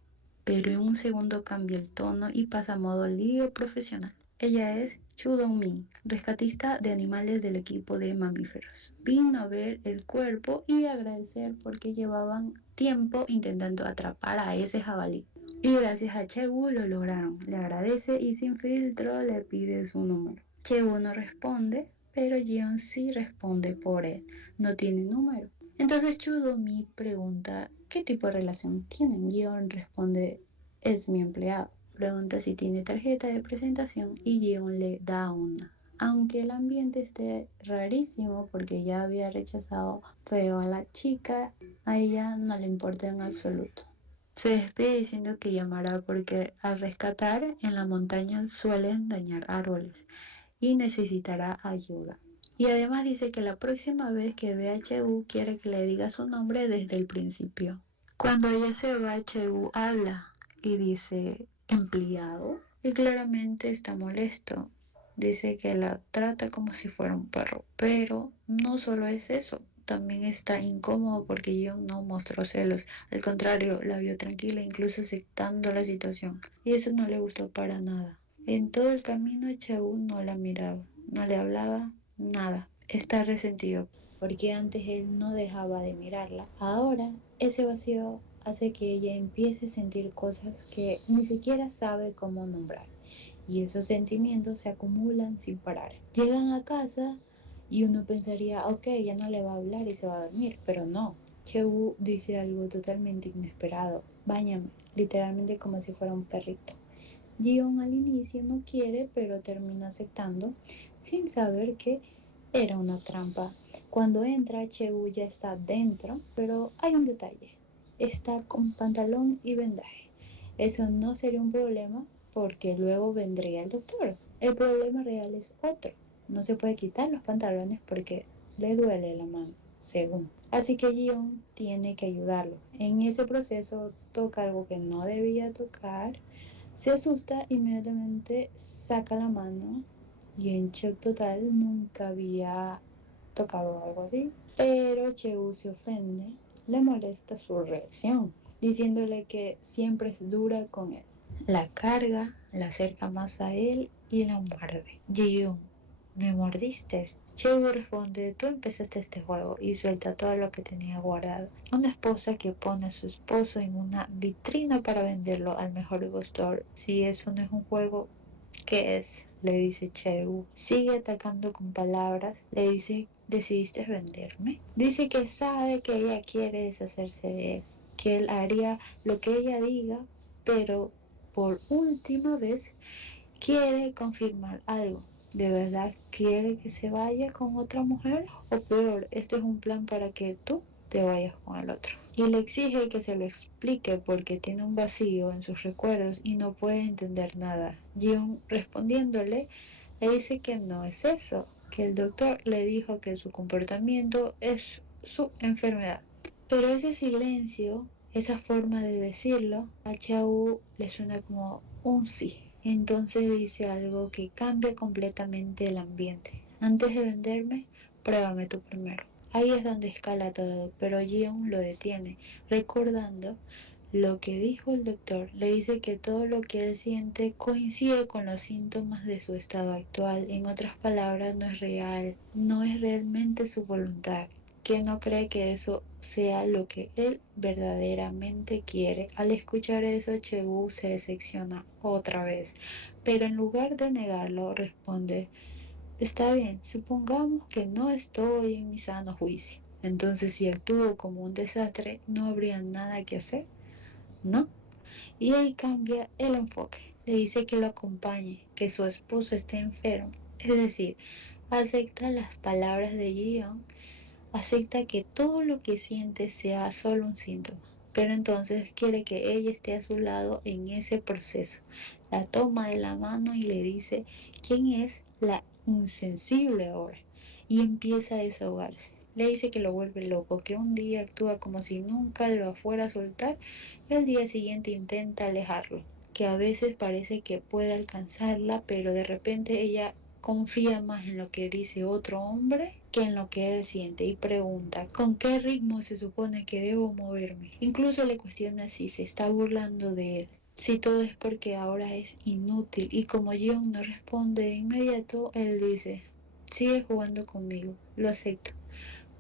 Pero en un segundo cambia el tono y pasa a modo líder profesional. Ella es Chu Dong-min, rescatista de animales del equipo de mamíferos. Vino a ver el cuerpo y agradecer porque llevaban tiempo intentando atrapar a ese jabalí. Y gracias a Chegu lo lograron. Le agradece y sin filtro le pide su número. Chegu no responde, pero Jeon sí responde por él. No tiene número. Entonces Chudomi pregunta qué tipo de relación tienen. Jeon responde: es mi empleado. Pregunta si tiene tarjeta de presentación y Jeon le da una. Aunque el ambiente esté rarísimo porque ya había rechazado feo a la chica, a ella no le importa en absoluto. Se despide diciendo que llamará porque al rescatar en la montaña suelen dañar árboles y necesitará ayuda. Y además dice que la próxima vez que vea a Chegu quiere que le diga su nombre desde el principio. Cuando ella se va, Chegu habla y dice empleado y claramente está molesto. Dice que la trata como si fuera un perro, pero no solo es eso. También está incómodo porque Yeon no mostró celos. Al contrario, la vio tranquila, incluso aceptando la situación. Y eso no le gustó para nada. En todo el camino, Chegu no la miraba, no le hablaba, nada. Está resentido porque antes él no dejaba de mirarla. Ahora, ese vacío hace que ella empiece a sentir cosas que ni siquiera sabe cómo nombrar. Y esos sentimientos se acumulan sin parar. Llegan a casa y uno pensaría: ok, ya no le va a hablar y se va a dormir, pero no. Chegu dice algo totalmente inesperado: báñame, literalmente como si fuera un perrito. Gion al inicio no quiere, pero termina aceptando, sin saber que era una trampa. Cuando entra, Chegu ya está dentro, pero hay un detalle: está con pantalón y vendaje. Eso no sería un problema porque luego vendría el doctor. El problema real es otro: no se puede quitar los pantalones porque le duele la mano, según. Así que Gion tiene que ayudarlo. En ese proceso toca algo que no debía tocar, se asusta, inmediatamente saca la mano y en shock total, nunca había tocado algo así. Pero Chegu se ofende, le molesta su reacción, diciéndole que siempre es dura con él. La carga, la acerca más a él y la muerde. Ji-yoon: ¿me mordiste? Chegu responde: tú empezaste este juego, y suelta todo lo que tenía guardado. Una esposa que pone a su esposo en una vitrina para venderlo al mejor postor. Si eso no es un juego, ¿qué es? Le dice Chegu. Sigue atacando con palabras. Le dice: ¿decidiste venderme? Dice que sabe que ella quiere deshacerse de él, que él haría lo que ella diga, pero por última vez quiere confirmar algo. ¿De verdad quiere que se vaya con otra mujer? O peor, esto es un plan para que tú te vayas con el otro. Y le exige que se lo explique porque tiene un vacío en sus recuerdos y no puede entender nada. Jeon, respondiéndole, le dice que no es eso, que el doctor le dijo que su comportamiento es su enfermedad. Pero ese silencio, esa forma de decirlo, a Chau le suena como un sí. Entonces dice algo que cambia completamente el ambiente. Antes de venderme, pruébame tú primero. Ahí es donde escala todo, pero Gion lo detiene, recordando lo que dijo el doctor. Le dice que todo lo que él siente coincide con los síntomas de su estado actual. En otras palabras, no es real, no es realmente su voluntad, que no cree que eso sea lo que él verdaderamente quiere. Al escuchar eso, Chegu se decepciona otra vez, pero en lugar de negarlo, responde: está bien, supongamos que no estoy en mi sano juicio. Entonces, si actúo como un desastre, ¿no habría nada que hacer? ¿No? Y ahí cambia el enfoque. Le dice que lo acompañe, que su esposo esté enfermo. Es decir, acepta las palabras de Gion, acepta que todo lo que siente sea solo un síntoma, pero entonces quiere que ella esté a su lado en ese proceso. La toma de la mano y le dice quién es la insensible ahora, y empieza a desahogarse. Le dice que lo vuelve loco, que un día actúa como si nunca lo fuera a soltar y al día siguiente intenta alejarlo, que a veces parece que puede alcanzarla, pero de repente ella confía más en lo que dice otro hombre que en lo que él siente y pregunta con qué ritmo se supone que debo moverme. Incluso le cuestiona si se está burlando de él, si todo es porque ahora es inútil, y como John no responde de inmediato, él dice: sigue jugando conmigo, lo acepto,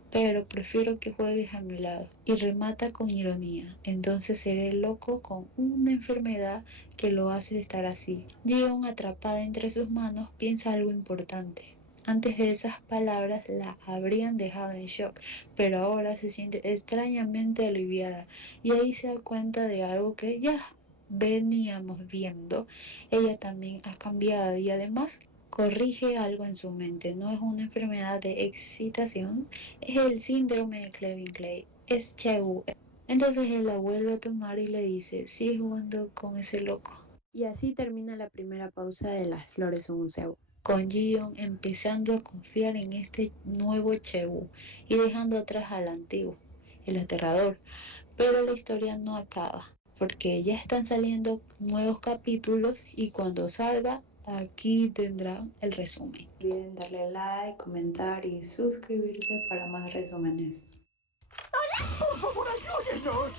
pero prefiero que juegues a mi lado. Y remata con ironía: entonces seré loco con una enfermedad que lo hace estar así. Gion, atrapada entre sus manos, piensa algo importante. Antes de esas palabras la habrían dejado en shock, pero ahora se siente extrañamente aliviada, y ahí se da cuenta de algo que ya veníamos viendo. Ella también ha cambiado y además corrige algo en su mente. No es una enfermedad de excitación, es el síndrome de Clevin Clay, es Chegu. Entonces él la vuelve a tomar y le dice: sigue jugando con ese loco. Y así termina la primera pausa de Las flores son un cebo, con Gion empezando a confiar en este nuevo Chegu y dejando atrás al antiguo, el aterrador. Pero la historia no acaba, porque ya están saliendo nuevos capítulos y cuando salga, aquí tendrán el resumen. No olviden darle like, comentar y suscribirse para más resúmenes. ¡Por favor, ayúdenos!